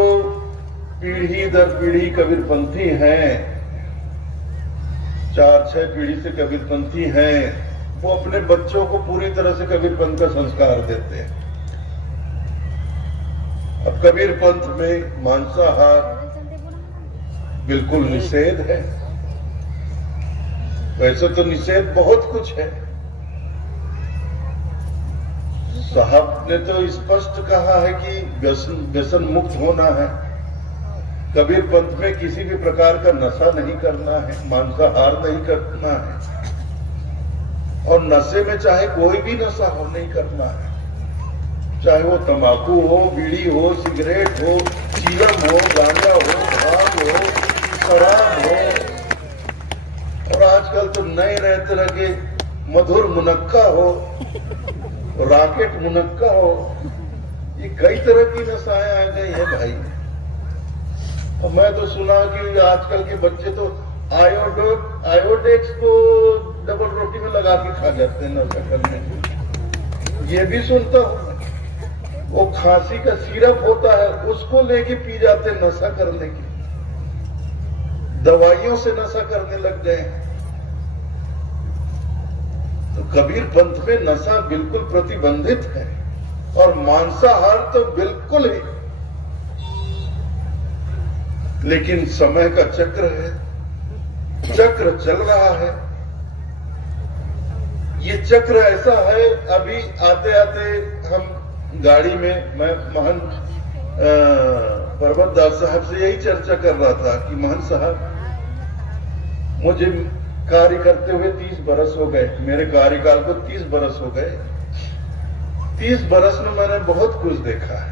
पीढ़ी दर पीढ़ी कबीरपंथी हैं, 4-6 पीढ़ी से कबीरपंथी हैं, वो अपने बच्चों को पूरी तरह से कबीरपंथ का संस्कार देते हैं। अब कबीरपंथ में मांसाहार बिल्कुल निषेध है। वैसे तो निषेध बहुत कुछ है। साहब ने तो स्पष्ट कहा है कि व्यसन मुक्त होना है। कबीरपंथ में किसी भी प्रकार का नशा नहीं करना है, मांसाहार नहीं करना है, और नशे में चाहे कोई भी नशा हो नहीं करना है, चाहे वो तंबाकू हो, बीड़ी हो, सिगरेट हो, चीलम हो, गांजा हो, भांग हो, शराब हो, और आजकल तो नए नए तरह के मधुर मुनक्का हो, रॉकेट मुनक्का हो, ये कई तरह की नशाएं आ गई है भाई। और मैं तो सुना कि आजकल के बच्चे तो आयोडेक्स को डबल रोटी में लगा के खा जाते हैं नशा करने के। ये भी सुनता हूं। वो खांसी का सिरप होता है उसको लेके पी जाते हैं नशा करने की। दवाइयों से नशा करने लग गए। तो कबीर पंथ में नशा बिल्कुल प्रतिबंधित है और मांसाहार तो बिल्कुल ही। लेकिन समय का चक्र है, चक्र चल रहा है। ये चक्र ऐसा है, अभी आते आते हम गाड़ी में, मैं महंत परबत दास साहब से यही चर्चा कर रहा था कि महंत साहब, मुझे कार्य करते हुए 30 बरस हो गए, मेरे कार्यकाल को 30 बरस हो गए। 30 बरस में मैंने बहुत कुछ देखा है,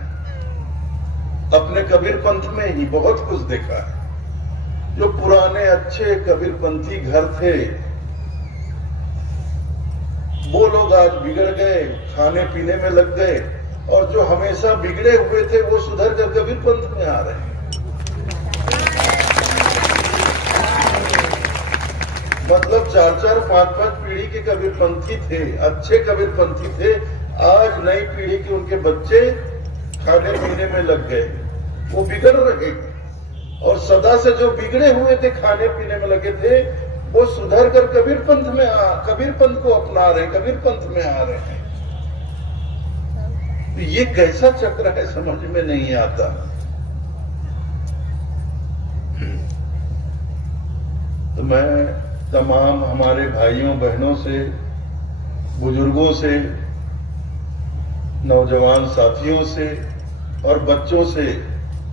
अपने कबीर पंथ में ही बहुत कुछ देखा है। जो पुराने अच्छे कबीरपंथी घर थे, वो लोग आज बिगड़ गए, खाने पीने में लग गए, और जो हमेशा बिगड़े हुए थे वो सुधर कर कबीरपंथ में आ रहे हैं। मतलब 4-4, 5-5 पीढ़ी के कबीरपंथी थे, अच्छे कबीरपंथी थे, आज नई पीढ़ी के उनके बच्चे खाने पीने में लग गए, वो बिगड़ रहे। और सदा से जो बिगड़े हुए थे, खाने पीने में लगे थे, वो सुधर कर कबीरपंथ में कबीरपंथ को अपना रहे, कबीरपंथ में आ रहे हैं। तो ये कैसा चक्र है, समझ में नहीं आता। तो मैं तमाम हमारे भाइयों बहनों से, बुजुर्गों से, नौजवान साथियों से और बच्चों से,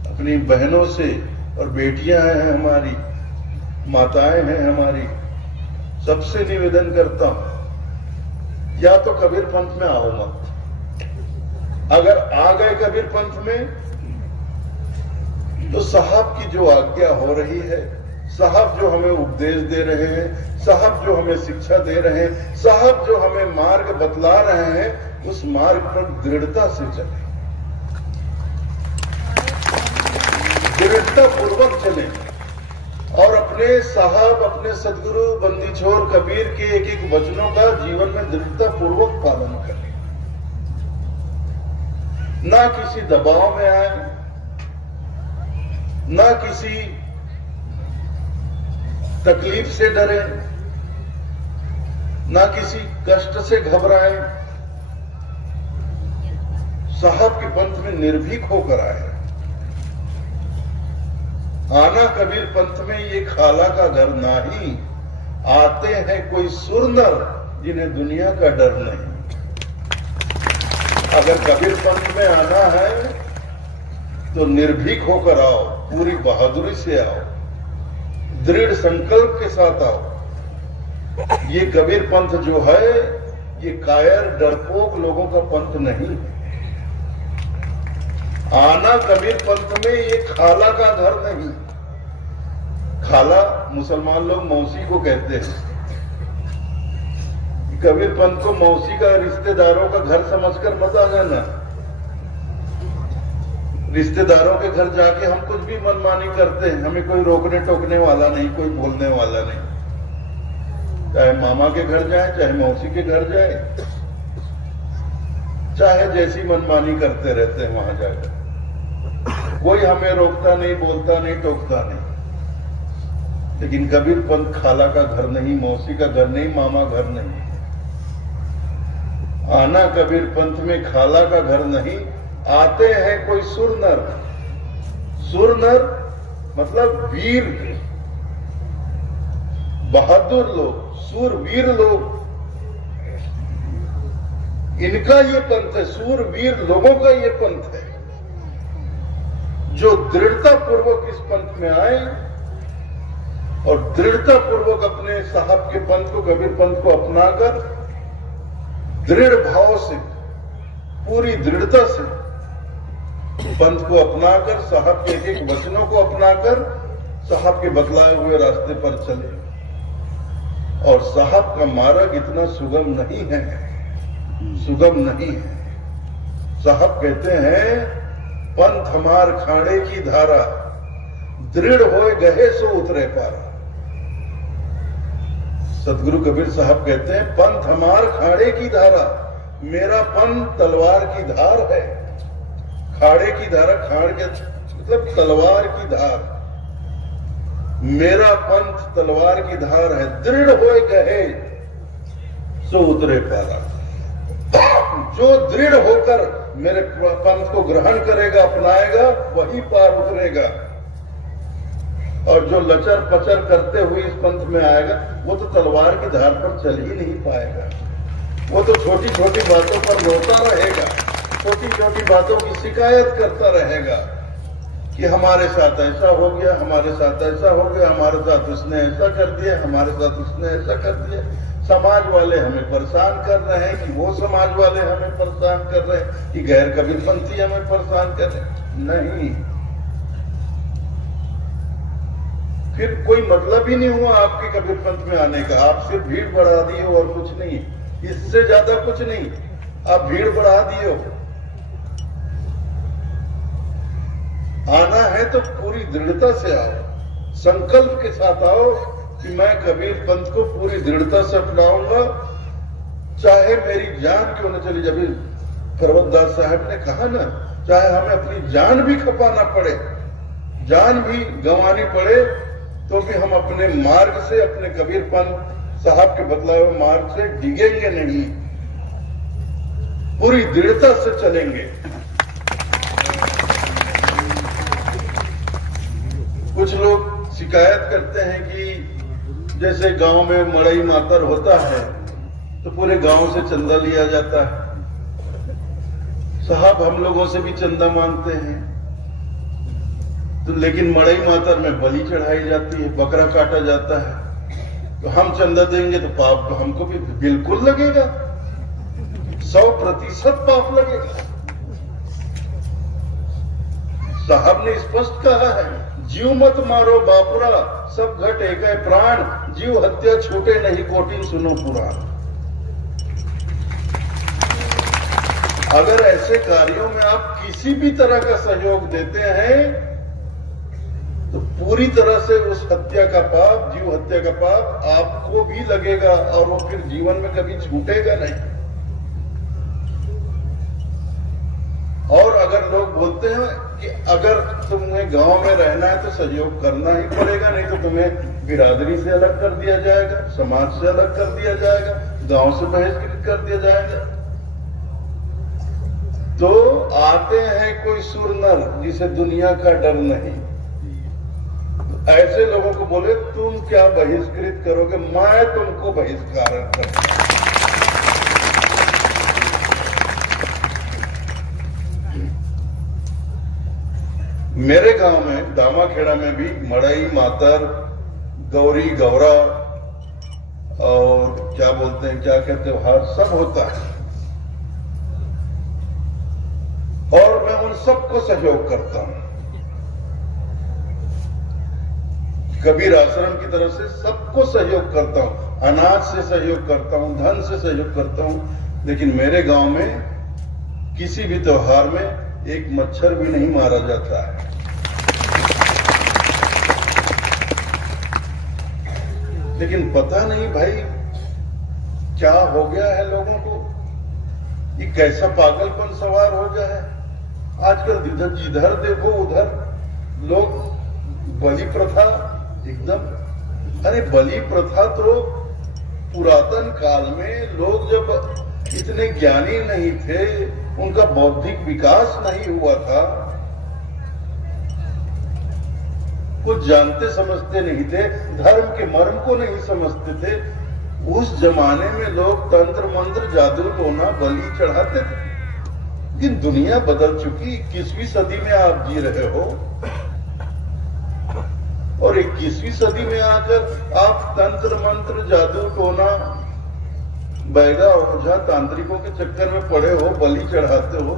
अपनी बहनों से, और बेटियां हैं हमारी, माताएं हैं हमारी, सबसे निवेदन करता हूं, या तो कबीर पंथ में आओ मत। अगर आ गए कबीर पंथ में, तो साहब की जो आज्ञा हो रही है, साहब जो हमें उपदेश दे रहे हैं, साहब जो हमें शिक्षा दे रहे हैं, साहब जो हमें मार्ग बतला रहे हैं, उस मार्ग पर दृढ़ता से चले, दृढ़ता पूर्वक चले, और अपने साहब, अपने सदगुरु बंदी छोर कबीर के एक एक वचनों का जीवन में दृढ़ता पूर्वक पालन करें। ना किसी दबाव में आए, ना किसी तकलीफ से डरे, ना किसी कष्ट से घबराएं। साहब के पंथ में निर्भीक होकर आए। आना कबीर पंथ में ये खाला का घर नहीं, आते हैं कोई सुरनर जिन्हें दुनिया का डर नहीं। अगर कबीर पंथ में आना है तो निर्भीक होकर आओ, पूरी बहादुरी से आओ, दृढ़ संकल्प के साथ आओ। ये कबीर पंथ जो है, ये कायर डरपोक लोगों का पंथ नहीं है। आना कबीर पंथ में ये खाला का घर नहीं। खाला मुसलमान लोग मौसी को कहते हैं, कबीर पंथ को मौसी का, रिश्तेदारों का घर समझकर मत आ जाना। रिश्तेदारों के घर जाके हम कुछ भी मनमानी करते हैं, हमें कोई रोकने टोकने वाला नहीं, कोई बोलने वाला नहीं। चाहे मामा के घर जाए, चाहे मौसी के घर जाए, चाहे जैसी मनमानी करते रहते हैं वहां जाकर, कोई हमें रोकता नहीं, बोलता नहीं, टोकता नहीं। लेकिन कबीर पंथ खाला का घर नहीं, मौसी का घर नहीं, मामा घर नहीं। आना कबीर पंथ में खाला का घर नहीं, आते हैं कोई सुरनर। सुरनर मतलब वीर, बहादुर लोग, सूरवीर लोग। इनका ये पंथ है, सूरवीर लोगों का ये पंथ है, जो दृढ़ता पूर्वक इस पंथ में आए और दृढ़ता पूर्वक अपने साहब के पंथ को, कबीर पंथ को अपनाकर, दृढ़ भाव से, पूरी दृढ़ता से पंथ को अपनाकर, साहब के एक एक वचनों को अपनाकर, साहब के बतलाए हुए रास्ते पर चले। और साहब का मार्ग इतना सुगम नहीं है, सुगम नहीं है। साहब कहते हैं, पंथ हमार खाड़े की धारा, दृढ़ होए गहे सो उतरे पारा। सतगुरु कबीर साहब कहते हैं, पंथ हमार खाड़े की धारा, मेरा पंथ तलवार की धार है। खाड़े की धारा, खाड़ के मतलब तलवार की धार, मेरा पंथ तलवार की धार है, दृढ़ होए गहे सो उतरे पारा। जो दृढ़ होकर मेरे पंथ को ग्रहण करेगा, अपनाएगा, वही पार उतरेगा। और जो लचर पचर करते हुए इस पंथ में आएगा वो तो तलवार की धार पर चल ही नहीं पाएगा। वो तो छोटी छोटी बातों पर रोता रहेगा, छोटी छोटी बातों की शिकायत करता रहेगा कि हमारे साथ ऐसा हो गया, हमारे साथ ऐसा हो गया, हमारे साथ उसने ऐसा कर दिया, हमारे साथ उसने ऐसा कर दिया। समाज वाले हमें परेशान कर रहे हैं कि वो समाज वाले हमें परेशान कर रहे हैं कि गैर कबीरपंथी हमें परेशान कर रहे हैं। नहीं, फिर कोई मतलब ही नहीं हुआ आपके कबीरपंथ में आने का। आप सिर्फ भीड़ बढ़ा दिए हो और कुछ नहीं, इससे ज्यादा कुछ नहीं। आप भीड़ बढ़ा दिए हो। आना है तो पूरी दृढ़ता से आओ, संकल्प के साथ आओ कि मैं कबीर पंथ को पूरी दृढ़ता से अपनाऊंगा, चाहे मेरी जान क्यों न चली। जब पर्वतदास साहब ने कहा ना, चाहे हमें अपनी जान भी खपाना पड़े, जान भी गंवानी पड़े, तो भी हम अपने मार्ग से, अपने कबीर पंथ साहब के बतलाए हुए मार्ग से डिगेंगे नहीं, पूरी दृढ़ता से चलेंगे। कुछ लोग शिकायत करते हैं कि जैसे गांव में मड़ई मातर होता है तो पूरे गांव से चंदा लिया जाता है। साहब हम लोगों से भी चंदा मांगते हैं, तो लेकिन मड़ई मातर में बलि चढ़ाई जाती है, बकरा काटा जाता है, तो हम चंदा देंगे तो पाप तो हमको भी बिल्कुल लगेगा, 100% पाप लगेगा। साहब ने स्पष्ट कहा है, जीव मत मारो बापुरा, सब घट एक है प्राण, जीव हत्या छूटे नहीं कोटिन सुनो पुराण। अगर ऐसे कार्यों में आप किसी भी तरह का सहयोग देते हैं तो पूरी तरह से उस हत्या का पाप, जीव हत्या का पाप आपको भी लगेगा और वो फिर जीवन में कभी छूटेगा नहीं। और अगर लोग बोलते हैं कि अगर तुम्हें गांव में रहना है तो सहयोग करना ही पड़ेगा, नहीं तो तुम्हें बिरादरी से अलग कर दिया जाएगा, समाज से अलग कर दिया जाएगा, गांव से बहिष्कृत कर दिया जाएगा, तो आते हैं कोई सुरनर जिसे दुनिया का डर नहीं। ऐसे लोगों को बोले तुम क्या बहिष्कृत करोगे, मैं तुमको बहिष्कार करूंगा। मेरे गांव में दामाखेड़ा में भी मड़ई मातर, गौरी गौरा और क्या बोलते हैं, क्या क्या त्योहार सब होता है, और मैं उन सबको सहयोग करता हूं। कबीर आश्रम की तरफ से सबको सहयोग करता हूं, अनाज से सहयोग करता हूं, धन से सहयोग करता हूं। लेकिन मेरे गांव में किसी भी त्योहार में एक मच्छर भी नहीं मारा जाता है। लेकिन पता नहीं भाई क्या हो गया है लोगों को, ये कैसा पागलपन सवार हो गया है। आजकल जिधर देखो उधर लोग बलि प्रथा एकदम, अरे बलि प्रथा तो पुरातन काल में लोग जब इतने ज्ञानी नहीं थे, उनका बौद्धिक विकास नहीं हुआ था, कुछ जानते समझते नहीं थे, धर्म के मर्म को नहीं समझते थे, उस जमाने में लोग तंत्र मंत्र जादू टोना बलि चढ़ाते थे। लेकिन दुनिया बदल चुकी, 21वीं सदी में आप जी रहे हो और 21वीं सदी में आकर आप तंत्र मंत्र जादू टोना बैगा ओझा तांत्रिकों के चक्कर में पड़े हो, बलि चढ़ाते हो,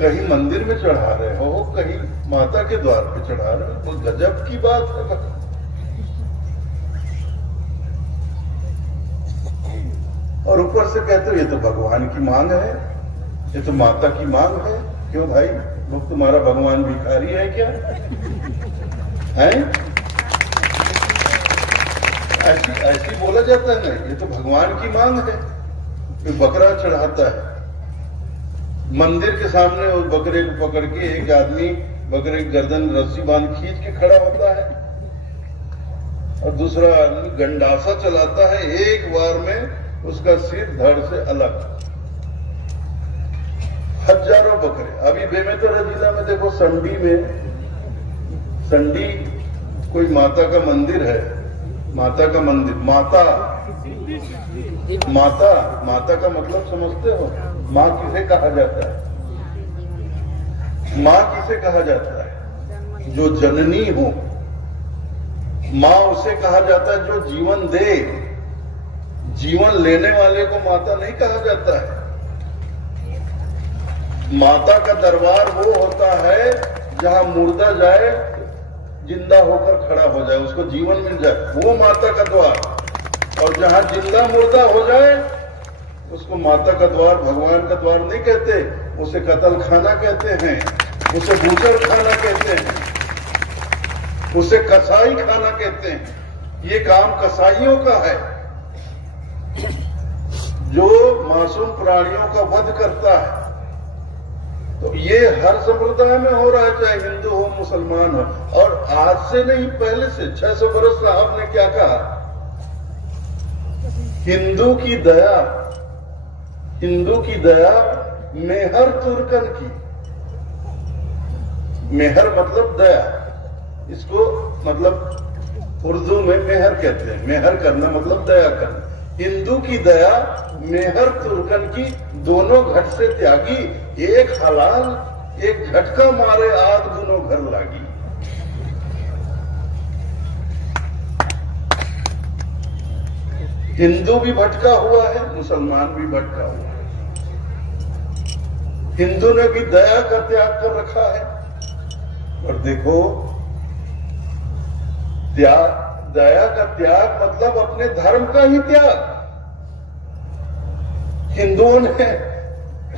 कहीं मंदिर में चढ़ा रहे हो, कहीं माता के द्वार पे चढ़ा रहे हो, तो गजब की बात है। और ऊपर से कहते हो ये तो भगवान की मांग है, ये तो माता की मांग है। क्यों भाई, वो तुम्हारा भगवान भिखारी है क्या है? ऐसी बोला जाता है ना, ये तो भगवान की मांग है। फिर बकरा चढ़ाता है मंदिर के सामने, उस बकरे को पकड़ के एक आदमी बकरे की गर्दन रस्सी बांध खींच के खड़ा होता है और दूसरा आदमी गंडासा चलाता है, एक बार में उसका सिर धड़ से अलग। हजारों बकरे। अभी बेमेतरा जिला में देखो, संडी कोई माता का मंदिर है, माता का मंदिर, माता माता माता का मतलब समझते हो? माँ किसे कहा जाता है? माँ किसे कहा जाता है? जो जननी हो। माँ उसे कहा जाता है जो जीवन दे। जीवन लेने वाले को माता नहीं कहा जाता है। माता का दरबार वो होता है जहां मुर्दा जाए जिंदा होकर खड़ा हो जाए, उसको जीवन मिल जाए, वो माता का द्वार। और जहां जिंदा मुर्दा हो जाए उसको माता का द्वार, भगवान का द्वार नहीं कहते, उसे कत्ल खाना कहते हैं, उसे बूचर खाना कहते हैं, उसे कसाई खाना कहते हैं। ये काम कसाईयों का है जो मासूम प्राणियों का वध करता है। तो ये हर संप्रदाय में हो रहा है, चाहे हिंदू हो मुसलमान हो। और आज से नहीं, पहले से 600 बरस साहब ने क्या कहा? हिंदू की दया, हिंदू की दया मेहर तुर्कन की। मेहर मतलब दया, इसको मतलब उर्दू में मेहर कहते हैं। मेहर करना मतलब दया करना। हिंदू की दया मेहर तुर्कन की, दोनों घट से त्यागी, एक हलाल एक झटका मारे आद गुनो घर लागी। हिंदू भी भटका हुआ है, मुसलमान भी भटका हुआ है। हिंदू ने भी दया का त्याग कर रखा है। और देखो, दया का त्याग मतलब अपने धर्म का ही त्याग। हिंदुओं ने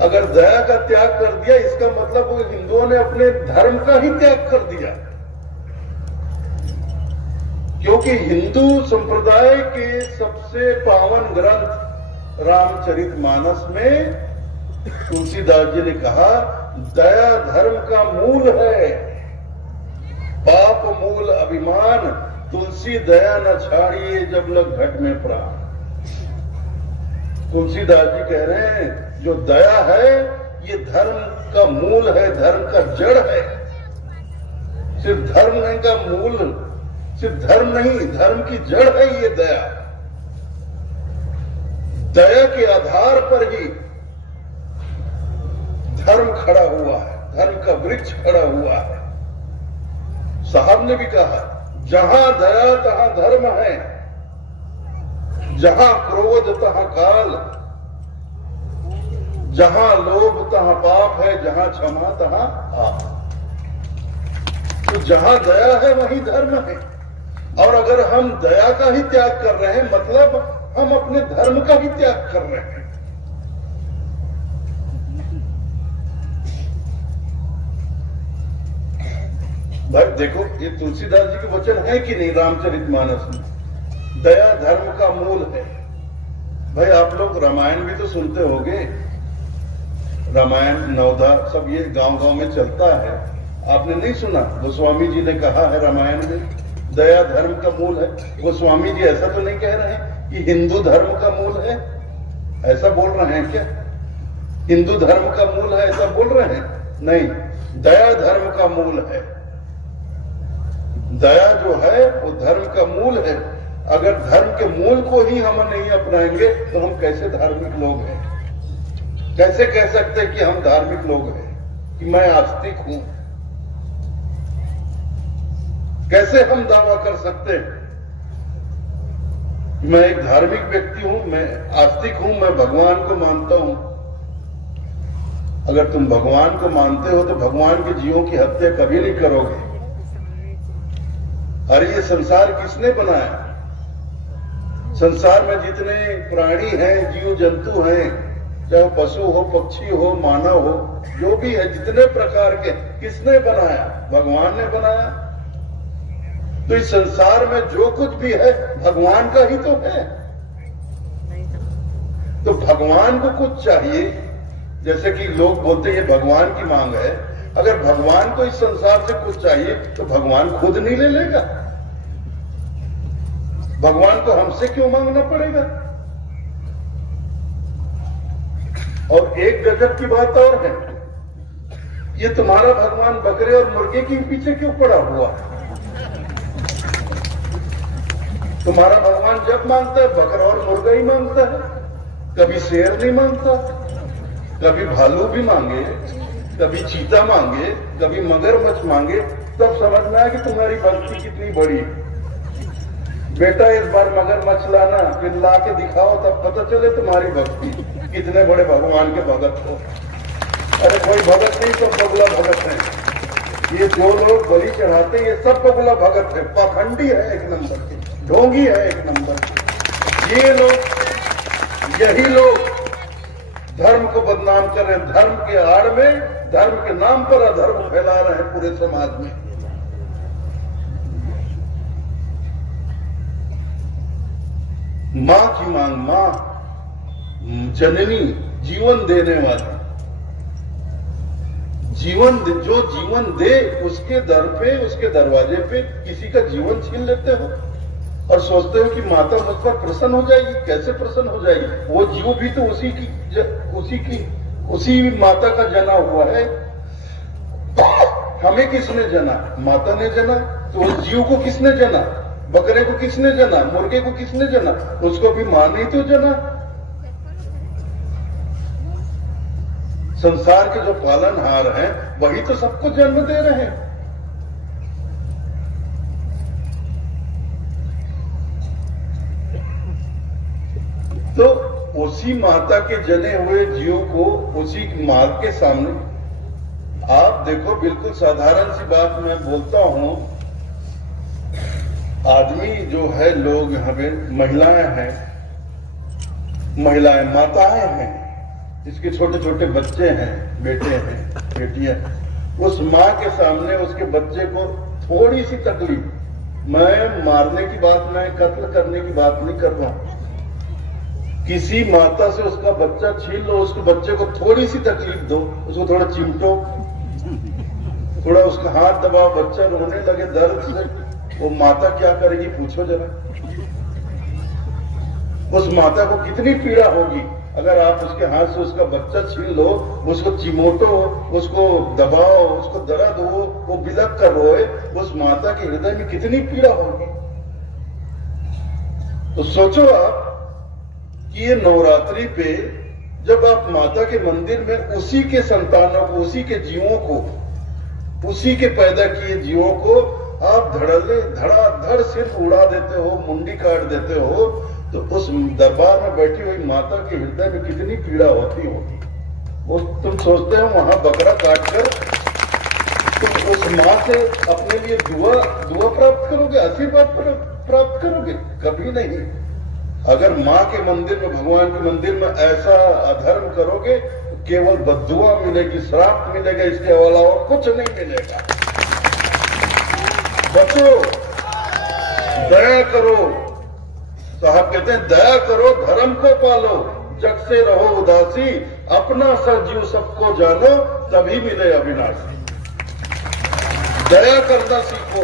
अगर दया का त्याग कर दिया, इसका मतलब वो हिंदुओं ने अपने धर्म का ही त्याग कर दिया। क्योंकि हिंदू संप्रदाय के सबसे पावन ग्रंथ रामचरितमानस में तुलसीदास जी ने कहा, दया धर्म का मूल है, पाप मूल अभिमान, तुलसी दया न छाड़िए जब लग घट में प्राण। तुलसीदास जी कह रहे हैं जो दया है ये धर्म का मूल है, धर्म का जड़ है। सिर्फ धर्म नहीं का मूल, सिर्फ धर्म नहीं, धर्म की जड़ है ये दया। दया के आधार पर ही धर्म खड़ा हुआ है, धर्म का वृक्ष खड़ा हुआ है। साहब ने भी कहा, जहां दया तहां धर्म है, जहां क्रोध तहां काल, जहां लोभ तहां पाप है, जहां क्षमा तहां आप। तो जहां दया है वहीं धर्म है। और अगर हम दया का ही त्याग कर रहे हैं, मतलब हम अपने धर्म का ही त्याग कर रहे हैं। भाई देखो, ये तुलसीदास जी के वचन है कि नहीं रामचरितमानस में? दया धर्म का मूल है। भाई आप लोग रामायण भी तो सुनते होंगे, रामायण नवधा सब ये गांव-गांव में चलता है। आपने नहीं सुना? गोस्वामी जी ने कहा है रामायण में दया धर्म का मूल है। गोस्वामी जी ऐसा तो नहीं कह रहे हैं कि हिंदू धर्म का मूल है, ऐसा बोल रहे हैं क्या? हिंदू धर्म का मूल है ऐसा बोल रहे हैं? नहीं, दया धर्म का मूल है। दया जो है वो धर्म का मूल है। अगर धर्म के मूल को ही हम नहीं अपनाएंगे तो हम कैसे धार्मिक लोग हैं? कैसे कह सकते हैं कि हम धार्मिक लोग हैं, कि मैं आस्तिक हूं? कैसे हम दावा कर सकते हैं मैं एक धार्मिक व्यक्ति हूं, मैं आस्तिक हूं, मैं भगवान को मानता हूं? अगर तुम भगवान को मानते हो तो भगवान के जीवों की हत्या कभी नहीं करोगे। अरे ये संसार किसने बनाया? संसार में जितने प्राणी हैं, जीव जंतु हैं, चाहे पशु हो, पक्षी हो, मानव हो, जो भी है, जितने प्रकार के, किसने बनाया? भगवान ने बनाया। तो इस संसार में जो कुछ भी है भगवान का ही तो है। तो भगवान को कुछ चाहिए, जैसे कि लोग बोलते हैं ये भगवान की मांग है। अगर भगवान को इस संसार से कुछ चाहिए तो भगवान खुद नहीं ले लेगा। भगवान को हमसे क्यों मांगना पड़ेगा? और एक गजब की बात और है, ये तुम्हारा भगवान बकरे और मुर्गे के पीछे क्यों पड़ा हुआ है? तुम्हारा भगवान जब मांगता है बकरा और मुर्गा ही मांगता है, कभी शेर नहीं मांगता, कभी भालू भी मांगे, कभी चीता मांगे, कभी मगरमच्छ मांगे, तब समझ में आया कि तुम्हारी भक्ति कितनी बड़ी है। बेटा इस बार मगरमच्छ लाना, फिर ला के दिखाओ, तब पता चले तुम्हारी भक्ति कितने बड़े भगवान के भगत हो। अरे कोई भगत नहीं, सब बगुला भगत है। ये जो लोग बलि चढ़ाते हैं ये सब बगुला भगत है, पाखंडी है एक नंबर के, ढोंगी है एक नंबर के। ये लोग, यही लोग धर्म को बदनाम कर रहे हैं, धर्म के आड़ में, धर्म के नाम पर अधर्म फैला रहे हैं पूरे समाज में। मां की मांग, मां जननी, जीवन देने वाली, जो जीवन दे उसके दर पे, उसके दरवाजे पे किसी का जीवन छीन लेते हो और सोचते हो कि माता मुझ पर प्रसन्न हो जाएगी। कैसे प्रसन्न हो जाएगी? वो जीव भी तो उसी माता का जना हुआ है। हमें किसने जना? माता ने जना। तो उस जीव को किसने जना? बकरे को किसने जना? मुर्गे को किसने जना? उसको भी मां ने तो जना। संसार के जो पालनहार हैं वही तो सबको जन्म दे रहे हैं। तो उसी माता के जने हुए जीव को, उसी मां के सामने आप देखो, बिल्कुल साधारण सी बात मैं बोलता हूं, आदमी जो है, लोग यहाँ पे महिलाएं हैं, महिलाएं माताएं हैं, इसके छोटे छोटे बच्चे हैं, बेटे हैं, बेटियां, उस मां के सामने उसके बच्चे को थोड़ी सी तकलीफ, मैं मारने की बात, मैं कत्ल करने की बात नहीं कर रहा हूं, किसी माता से उसका बच्चा छीन लो, उसके बच्चे को थोड़ी सी तकलीफ दो, उसको थोड़ा चिमटो, थोड़ा उसका हाथ दबाओ, बच्चा रोने लगे दर्द से, वो माता क्या करेगी पूछो जरा। उस माता को कितनी पीड़ा होगी अगर आप उसके हाथ से उसका बच्चा छीन लो, उसको चिमोटो, उसको दबाओ, उसको दर्द हो, वो बिलक कर रोए, उस माता के हृदय में कितनी पीड़ा होगी। तो सोचो आप कि ये नवरात्रि पे जब आप माता के मंदिर में उसी के संतानों को, उसी के जीवों को, उसी के पैदा किए जीवों को आप धड़ाधड़ सिर्फ उड़ा देते हो, मुंडी काट देते हो, तो उस दरबार में बैठी हुई माता के हृदय में कितनी पीड़ा होती होगी। वो तुम सोचते हो वहां बकरा काटकर तुम उस मां से अपने लिए दुआ प्राप्त करोगे, आशीर्वाद प्राप्त करोगे? कभी नहीं। अगर मां के मंदिर में, भगवान के मंदिर में ऐसा अधर्म करोगे तो केवल बद्दुआ मिलेगी, श्राप मिलेगा, इसके अलावा और कुछ नहीं मिलेगा। बचो, दया करो। साहब कहते हैं दया करो, धर्म को पालो, जग से रहो उदासी, अपना सा जीव सबको जानो, तभी मिले अविनाशी। दया करना सीखो,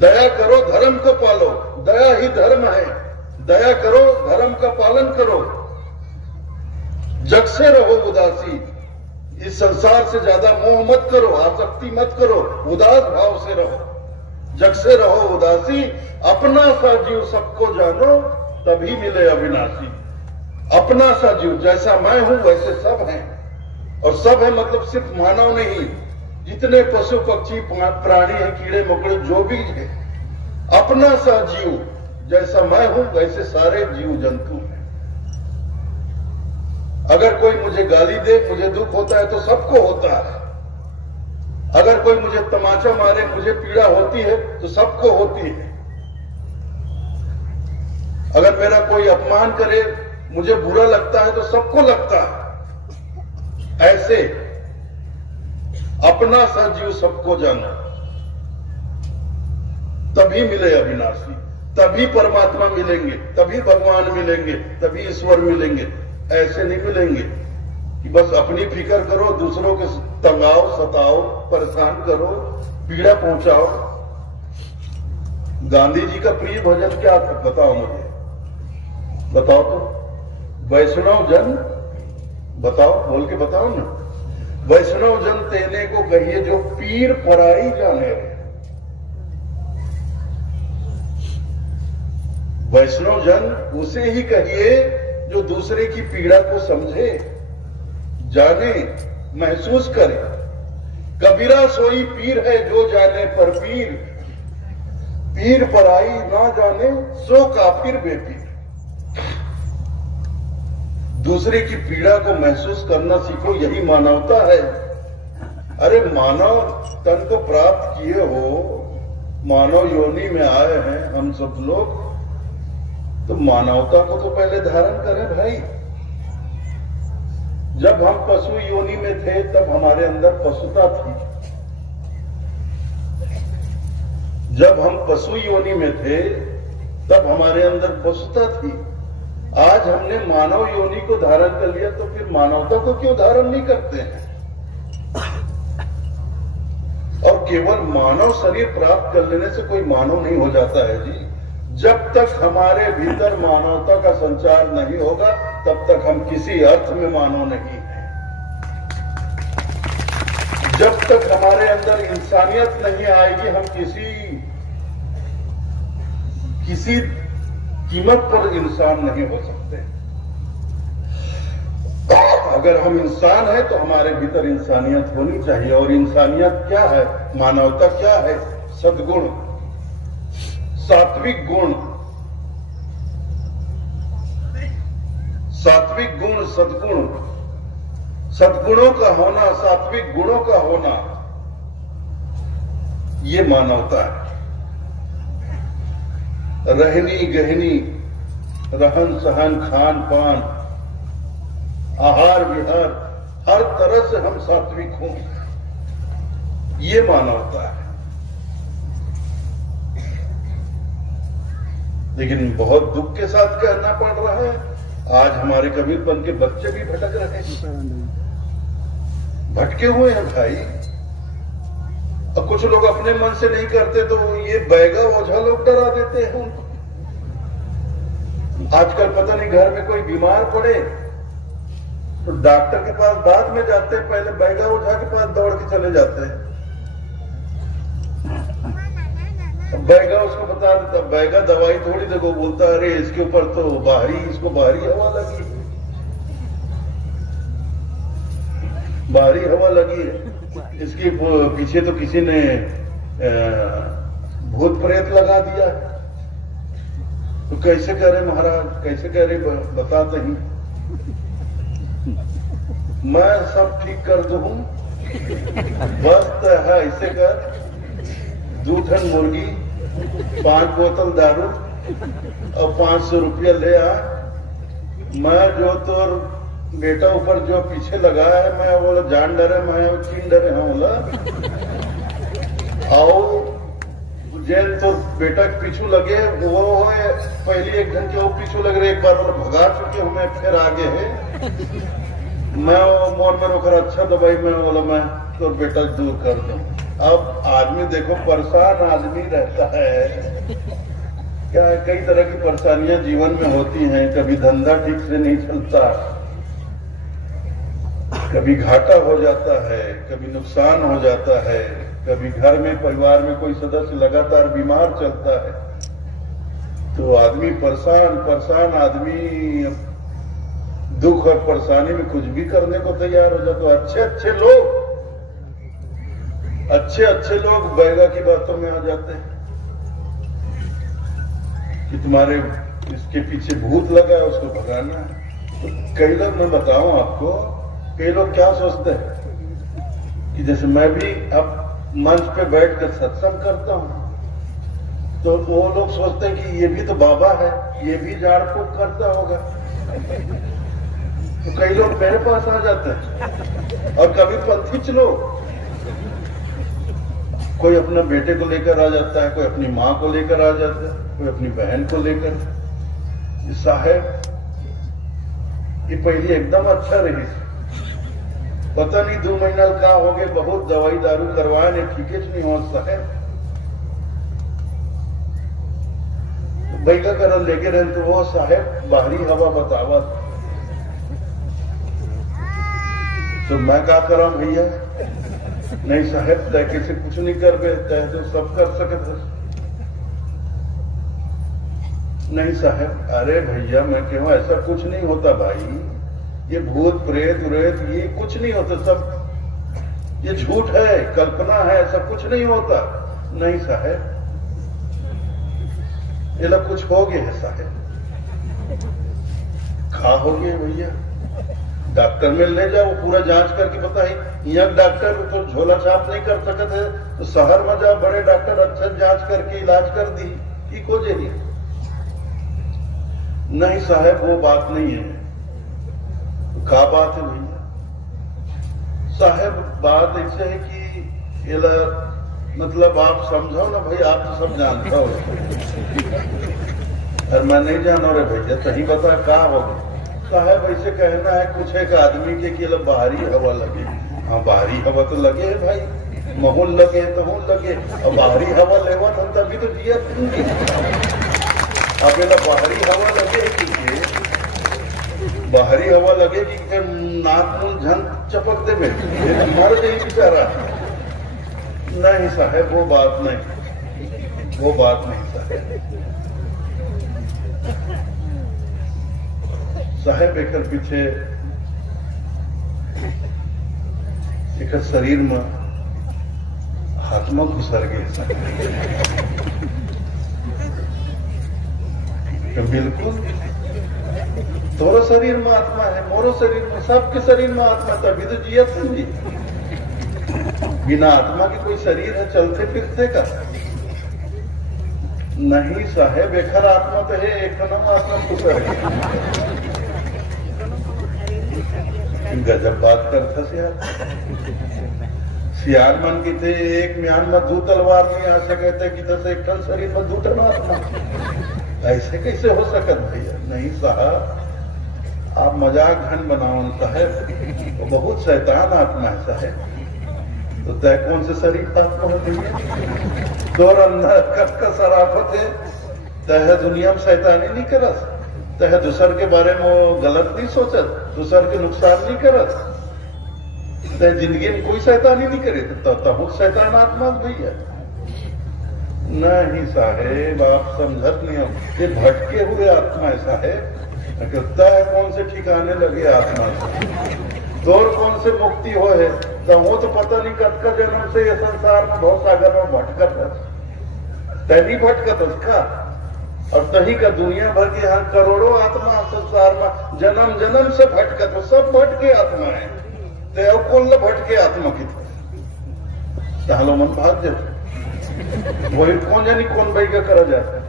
दया करो, धर्म को पालो, दया ही धर्म है। दया करो, धर्म का पालन करो, जग से रहो उदासी, इस संसार से ज्यादा मोह मत करो, आसक्ति मत करो, उदास भाव से रहो, जग से रहो उदासी, अपना सा जीव सबको जानो, तभी मिले अविनाशी। अपना सा जीव, जैसा मैं हूं वैसे सब हैं, और सब है मतलब सिर्फ मानव नहीं, जितने पशु पक्षी प्राणी हैं, कीड़े मकोड़े जो भी है, अपना सा जीव, जैसा मैं हूं वैसे सारे जीव जंतु हैं। अगर कोई मुझे गाली दे, मुझे दुख होता है तो सबको होता है। अगर कोई मुझे तमाचा मारे, मुझे पीड़ा होती है तो सबको होती है। अगर मेरा कोई अपमान करे, मुझे बुरा लगता है तो सबको लगता है। ऐसे अपना सा जीव सबको जाना, तभी मिले अविनाशी, तभी परमात्मा मिलेंगे, तभी भगवान मिलेंगे, तभी ईश्वर मिलेंगे। ऐसे नहीं मिलेंगे कि बस अपनी फिक्र करो, दूसरों के तंगाओ, सताओ, परेशान करो, पीड़ा पहुंचाओ। गांधी जी का प्रिय भजन क्या था बताओ मुझे, बताओ तो। वैष्णव जन, बताओ, बोल के बताओ ना। वैष्णव जन तेने को कहिए जो पीर पराई जाने रहे। वैष्णव जन उसे ही कहिए जो दूसरे की पीड़ा को समझे, जाने, महसूस करे। कबीरा सोई पीर है जो जाने पर पीर, पीर पराई ना जाने सो काफिर बेपीर। दूसरे की पीड़ा को महसूस करना सीखो, यही मानवता है। अरे मानव तन को प्राप्त किए हो, मानव योनि में आए हैं हम सब लोग, तो मानवता को तो पहले धारण करें भाई। जब हम पशु योनि में थे तब हमारे अंदर पशुता थी। जब हम पशु योनि में थे तब हमारे अंदर पशुता थी। आज हमने मानव योनि को धारण कर लिया, तो फिर मानवता को क्यों धारण नहीं करते हैं? और केवल मानव शरीर प्राप्त कर लेने से कोई मानव नहीं हो जाता है जी। जब तक हमारे भीतर मानवता का संचार नहीं होगा तब तक हम किसी अर्थ में मानव नहीं हैं। जब तक हमारे अंदर इंसानियत नहीं आएगी हम किसी कीमत पर इंसान नहीं हो सकते। अगर हम इंसान हैं तो हमारे भीतर इंसानियत होनी चाहिए। और इंसानियत क्या है? मानवता क्या है? सद्गुण, सात्विक गुण, सात्विक गुण, सद्गुण, सद्गुणों का होना, सात्विक गुणों का होना, ये मानवता है। रहनी गहनी, रहन सहन, खान पान, आहार विहार, हर तरह से हम सात्विक हों, ये मानवता है। लेकिन बहुत दुख के साथ कहना पड़ रहा है, आज हमारे कबीरपंथ के बच्चे भी भटक रहे हैं, भटके हुए हैं भाई। अब कुछ लोग अपने मन से नहीं करते तो ये बैगा ओझा लोग डरा देते हैं उनको। आजकल पता नहीं घर में कोई बीमार पड़े तो डॉक्टर के पास बाद में जाते हैं, पहले बैगा ओझा के पास दौड़ के चले जाते हैं। बैगा उसको बता देता, बैगा दवाई थोड़ी देखो, बोलता अरे इसके ऊपर तो इसको बाहरी हवा लगी, बाहरी हवा लगी है, इसके पीछे तो किसी ने भूत प्रेत लगा दिया। तो कैसे करे महाराज, कैसे करे बताते ही, मैं सब ठीक कर दूं, बस है ऐसे कर, 2 टन मुर्गी, 5 बोतल दारू और 500 रुपया ले आ। मैं जो तोर बेटा ऊपर जो पीछे लगा है, मैं बोला जान डरे, मैं चीन डरे हाँ बोला, आओ जेल तो बेटा के पीछू लगे वो है, पहली 1 घंटे वो पीछू लग रहे, एक बार बोला भगा चुके हमें, फिर आगे है। मैं मोर में रोकर अच्छा दवाई में बोला मैं तो बेटा दूर कर दूं। अब आदमी देखो परेशान आदमी रहता है, क्या कई तरह की परेशानियां जीवन में होती हैं। कभी धंधा ठीक से नहीं चलता, कभी घाटा हो जाता है, कभी नुकसान हो जाता है, कभी घर में परिवार में कोई सदस्य लगातार बीमार चलता है, तो आदमी परेशान आदमी दुख और परेशानी में कुछ भी करने को तैयार हो जाता। अच्छे लोग बैगा की बातों में आ जाते हैं कि तुम्हारे इसके पीछे भूत लगा है, उसको भगाना है। तो कई लोग, मैं बताऊं आपको, कई लोग क्या सोचते हैं कि जैसे मैं भी अब मंच पे बैठकर सत्संग करता हूं, तो वो लोग सोचते हैं कि ये भी तो बाबा है, ये भी झाड़ फूक करता होगा। तो कई लोग मेरे पास आ जाते हैं, और कभी पंथी लोग, कोई अपने बेटे को लेकर आ जाता है, कोई अपनी माँ को लेकर आ जाता है, कोई अपनी बहन को लेकर। साहब ये पहले एकदम अच्छा रही, पता नहीं 2 महीना का हो गए, बहुत दवाई दारू करवाए नहीं, ठीक नहीं हो साहब। बैगा कर लेके रहे तो वो साहब बाहरी हवा बतावा, तो मैं क्या करा भैया, नहीं साहब तय किसी कुछ नहीं कर बे, तय तो सब कर सकते। नहीं साहब, अरे भैया मैं कहूँ ऐसा कुछ नहीं होता भाई, ये भूत प्रेत व्रेत ये कुछ नहीं होता, सब ये झूठ है, कल्पना है, ऐसा कुछ नहीं होता। नहीं साहब, ये लोग कुछ हो गए है साहब। खा हो गए भैया, डॉक्टर में ले जाओ, पूरा जांच करके बताए। यहाँ डॉक्टर तो झोला छाप नहीं कर सकते है, तो शहर में जाओ, बड़े डॉक्टर अच्छा जांच करके इलाज कर दी, ठीक हो जाएगी। नहीं साहब, वो बात नहीं है। क्या बात है भैया साहब? बात ऐसे है कि ये मतलब आप समझो ना भाई, आप तो सब जानता हो और मैं नहीं जाना रे भैया, सही बता क्या होगा साहब? ऐसे कहना है कुछ एक आदमी के कि बाहरी हवा लगे। हाँ, बाहरी हवा तो लगे है भाई, महूल लगे तो हूँ लगे, और बाहरी हवा लेवा हम तभी तो जिया। अब ये बाहरी हवा लगे कि बाहरी हवा लगे कि नाक मुंह झन चपक दे में मर गई बेचारा। नहीं साहब, वो बात नहीं, वो बात नहीं साहब। साहब एक पीछे एक शरीर में हाथ में घुसर गए। बिल्कुल, तोरो शरीर में आत्मा है, मोरो शरीर में, सबके शरीर में आत्मा, तभी तो जिया समझी। बिना आत्मा के कोई शरीर है चलते फिरते का? नहीं साहेब, एक आत्मा तो है, एक नाम आत्मा घुसर गई। गजब बात करता सियार मन की थे, एक म्यान में दो तलवार नहीं आ सकते कि तसे एक शरीर में दो टन आत्मा, ऐसे कैसे हो सकत भैया? नहीं साहब, आप मजाक घन बनाओ साहब, वो बहुत शैतान आत्मा है साहब। तो तय कौन से शरीर आत्मा होती है? तो अंदर कब का शराफत है, तय दुनिया में शैतानी नहीं करस, तय दूसर के बारे में वो गलत नहीं सोचत, दूसर के नुकसान नहीं करत, तय जिंदगी में कोई शैतानी नहीं करे, तो शैतान आत्मा भैया। नहीं साहेब, आप समझत नहीं हो, ये भटके हुए आत्मा है साहेब। कहता है कौन से ठिकाने लगे आत्मा से, दौर कौन से मुक्ति हो है, तो वो तो पता नहीं कब का जन्म से ये संसार में बहुत सागर में भटकत है, तभी भटकत उसका। और तही का दुनिया भर के यहाँ करोड़ों आत्मा संसार में जन्म जन्म से भटकत हो, सब भटके आत्मा है। तो कौन भटके आत्मा की तालो मन भाग जाते, वही कौन जानी कौन भाई का करा जाता है।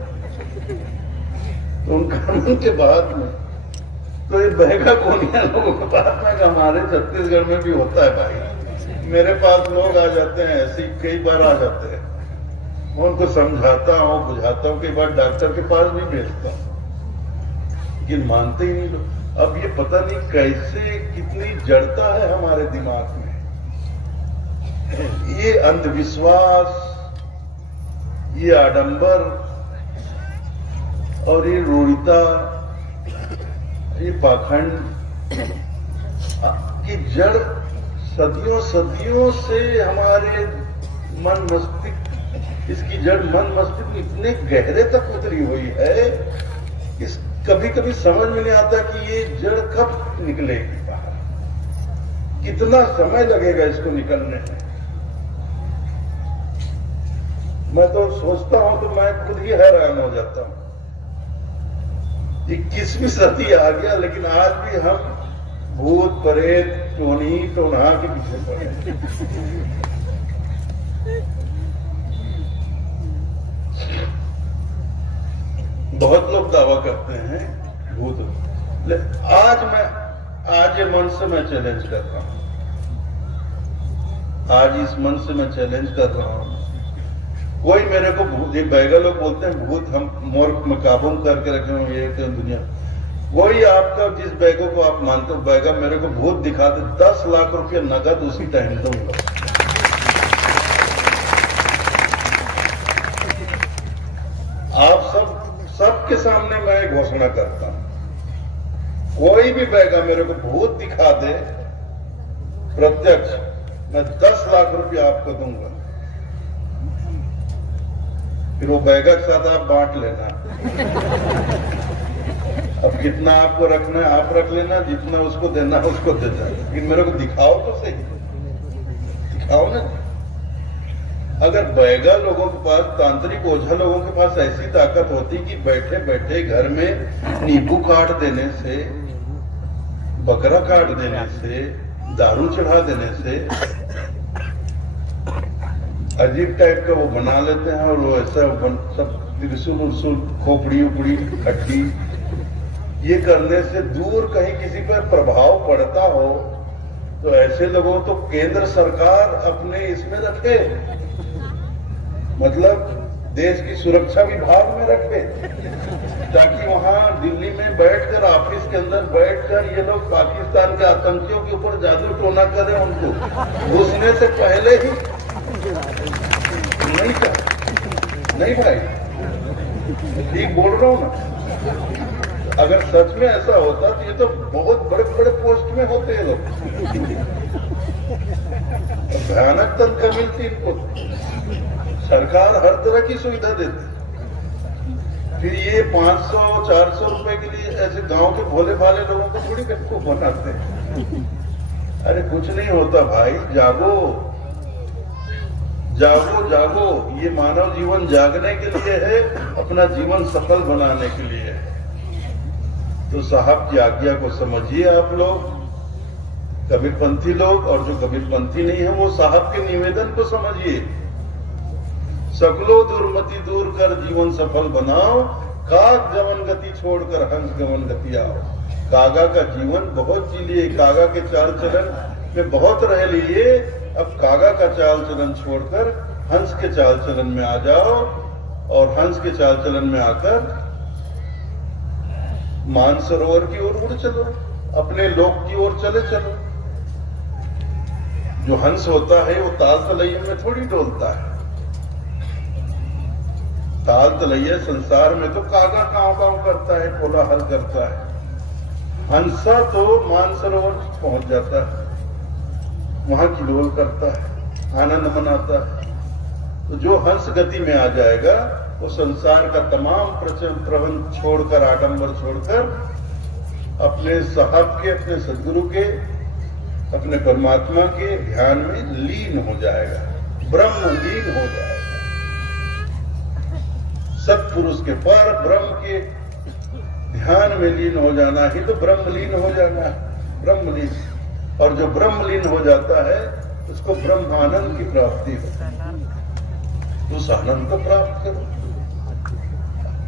तो उन कानून के बाद में तो ये बहेगा कोनिया लोगों के पास में, हमारे छत्तीसगढ़ में भी होता है भाई। मेरे पास लोग आ जाते हैं ऐसे, कई बार आ जाते हैं, उनको समझाता हूँ, बुझाता हूँ, कई बार डॉक्टर के पास भी भेजता हूँ, लेकिन मानते ही नहीं लोग। अब ये पता नहीं कैसे कितनी जड़ता है हमारे दिमाग में, ये अंधविश्वास, ये आडंबर और ये रूढ़िता, ये पाखंड की जड़ सदियों सदियों से हमारे मन मस्तिष्क, इसकी जड़ मन मस्तिष्क में इतने गहरे तक उतरी हुई है, इस कभी कभी समझ में नहीं आता कि ये जड़ कब निकलेगी बाहर, कितना समय लगेगा इसको निकलने में। मैं तो सोचता हूं तो मैं खुद ही हैरान हो जाता हूं। 21वीं सदी आ गया, लेकिन आज भी हम भूत प्रेत टोनी टोना के पीछे पड़े। बहुत लोग दावा करते हैं भूत, आज ये मन से मैं चैलेंज कर रहा हूं, आज इस मन से मैं चैलेंज कर रहा हूं। कोई मेरे को भूत, ये बैगा लोग बोलते हैं भूत हम मोर में काबू करके रखे हो, ये दुनिया, वही आपका जिस बैगों को आप मानते हो बैगा मेरे को भूत दिखा दे, 10 लाख रुपया नगद उसी टाइम दूंगा। आप सबके सामने मैं घोषणा करता हूं, कोई भी बैगा मेरे को भूत दिखा दे प्रत्यक्ष, मैं 10 लाख रुपया आपको दूंगा। फिर वो बैगा के साथ आप बांट लेना। अब कितना आपको रखना है आप रख लेना, जितना उसको देना है उसको दे देना, लेकिन मेरे को दिखाओ तो सही, दिखाओ ना। अगर बैगा लोगों के पास, तांत्रिक ओझा लोगों के पास ऐसी ताकत होती कि बैठे बैठे घर में नींबू काट देने से, बकरा काट देने से, दारू चढ़ा देने से अजीब टाइप का वो बना लेते हैं, और वो ऐसा सब त्रिशूल उर्सूल, खोपड़ी उपड़ी, हड्डी, ये करने से दूर कहीं किसी पर प्रभाव पड़ता हो तो ऐसे लोगों तो केंद्र सरकार अपने इसमें रखे, मतलब देश की सुरक्षा विभाग में रखे, ताकि वहां दिल्ली में बैठकर, ऑफिस के अंदर बैठकर ये लोग पाकिस्तान के आतंकियों के ऊपर जादू टोना करें, उनको घुसने से पहले ही। नहीं क्या? नहीं भाई, ठीक बोल रहा हूं ना? अगर सच में ऐसा होता तो ये तो बहुत बड़े बड़े पोस्ट में होते हैं लोग, भयानक तनख्वाह मिलती इनको, सरकार हर तरह की सुविधा देती। फिर ये 500-400 रुपए के लिए ऐसे गांव के भोले भाले लोगों को थोड़ी बेवकूफ बनाते हैं। अरे कुछ नहीं होता भाई, जागो जागो जागो, ये मानव जीवन जागने के लिए है, अपना जीवन सफल बनाने के लिए है। तो साहब की आज्ञा को समझिए आप लोग, कबीरपंथी लोग, और जो कबीरपंथी नहीं है वो साहब के निवेदन को समझिए। सकलो दुर्मति दूर कर जीवन सफल बनाओ, काग गमन गति छोड़कर हंस गमन गति आओ। कागा का जीवन बहुत जी लिए, कागा के चाल चलन में बहुत रह लिए, अब कागा का चाल चलन छोड़कर हंस के चाल चलन में आ जाओ, और हंस के चाल चलन में आकर मानसरोवर की ओर उड़ चलो, अपने लोक की ओर चले चलो। जो हंस होता है वो ताल तलैया में थोड़ी डोलता है। ताल तलैया संसार में तो कागा कांव करता है, कोलाहल करता है। हंसा तो मानसरोवर पहुंच जाता है, वहां की डोल करता है, आनंद मनाता है। तो जो हंस गति में आ जाएगा वो संसार का तमाम प्रबंध छोड़कर, आडंबर छोड़कर, अपने साहब के, अपने सदगुरु के, अपने परमात्मा के ध्यान में लीन हो जाएगा, ब्रह्म लीन हो जाएगा। सत्पुरुष के पर ब्रह्म के ध्यान में लीन हो जाना ही तो ब्रह्मलीन हो जाना है, ब्रह्मलीन। और जो ब्रह्मलीन हो जाता है उसको ब्रह्मानंद की प्राप्ति होती है। उस आनंद को प्राप्त करो।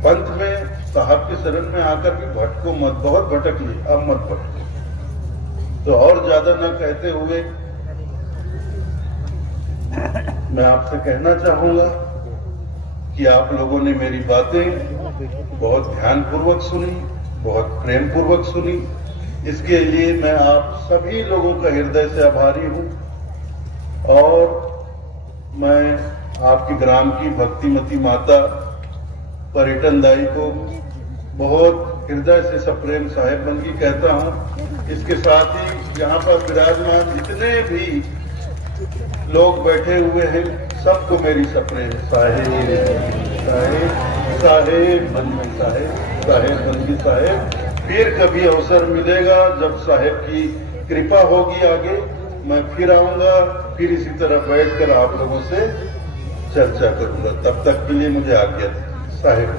पंथ में साहब के शरण में आकर भी भटको मत, बहुत भटक ली, अब मत भटको। तो और ज्यादा न कहते हुए मैं आपसे कहना चाहूंगा कि आप लोगों ने मेरी बातें बहुत ध्यानपूर्वक सुनी, बहुत प्रेम पूर्वक सुनी। इसके लिए मैं आप सभी लोगों का हृदय से आभारी हूं, और मैं आपके ग्राम की भक्तिमती माता पर्यटन दाई को बहुत हृदय से सप्रेम साहेब बंदगी कहता हूं। इसके साथ ही यहाँ पर विराजमान जितने भी लोग बैठे हुए हैं सबको मेरी सप्रेम साहेब साहेब साहेब बंदगी साहेब साहेब बंदगी साहेब। फिर कभी अवसर मिलेगा जब साहेब की कृपा होगी आगे, मैं फिर आऊंगा, फिर इसी तरह बैठकर आप लोगों से चर्चा करूंगा। तब तक के लिए मुझे आज्ञा दें। साहेब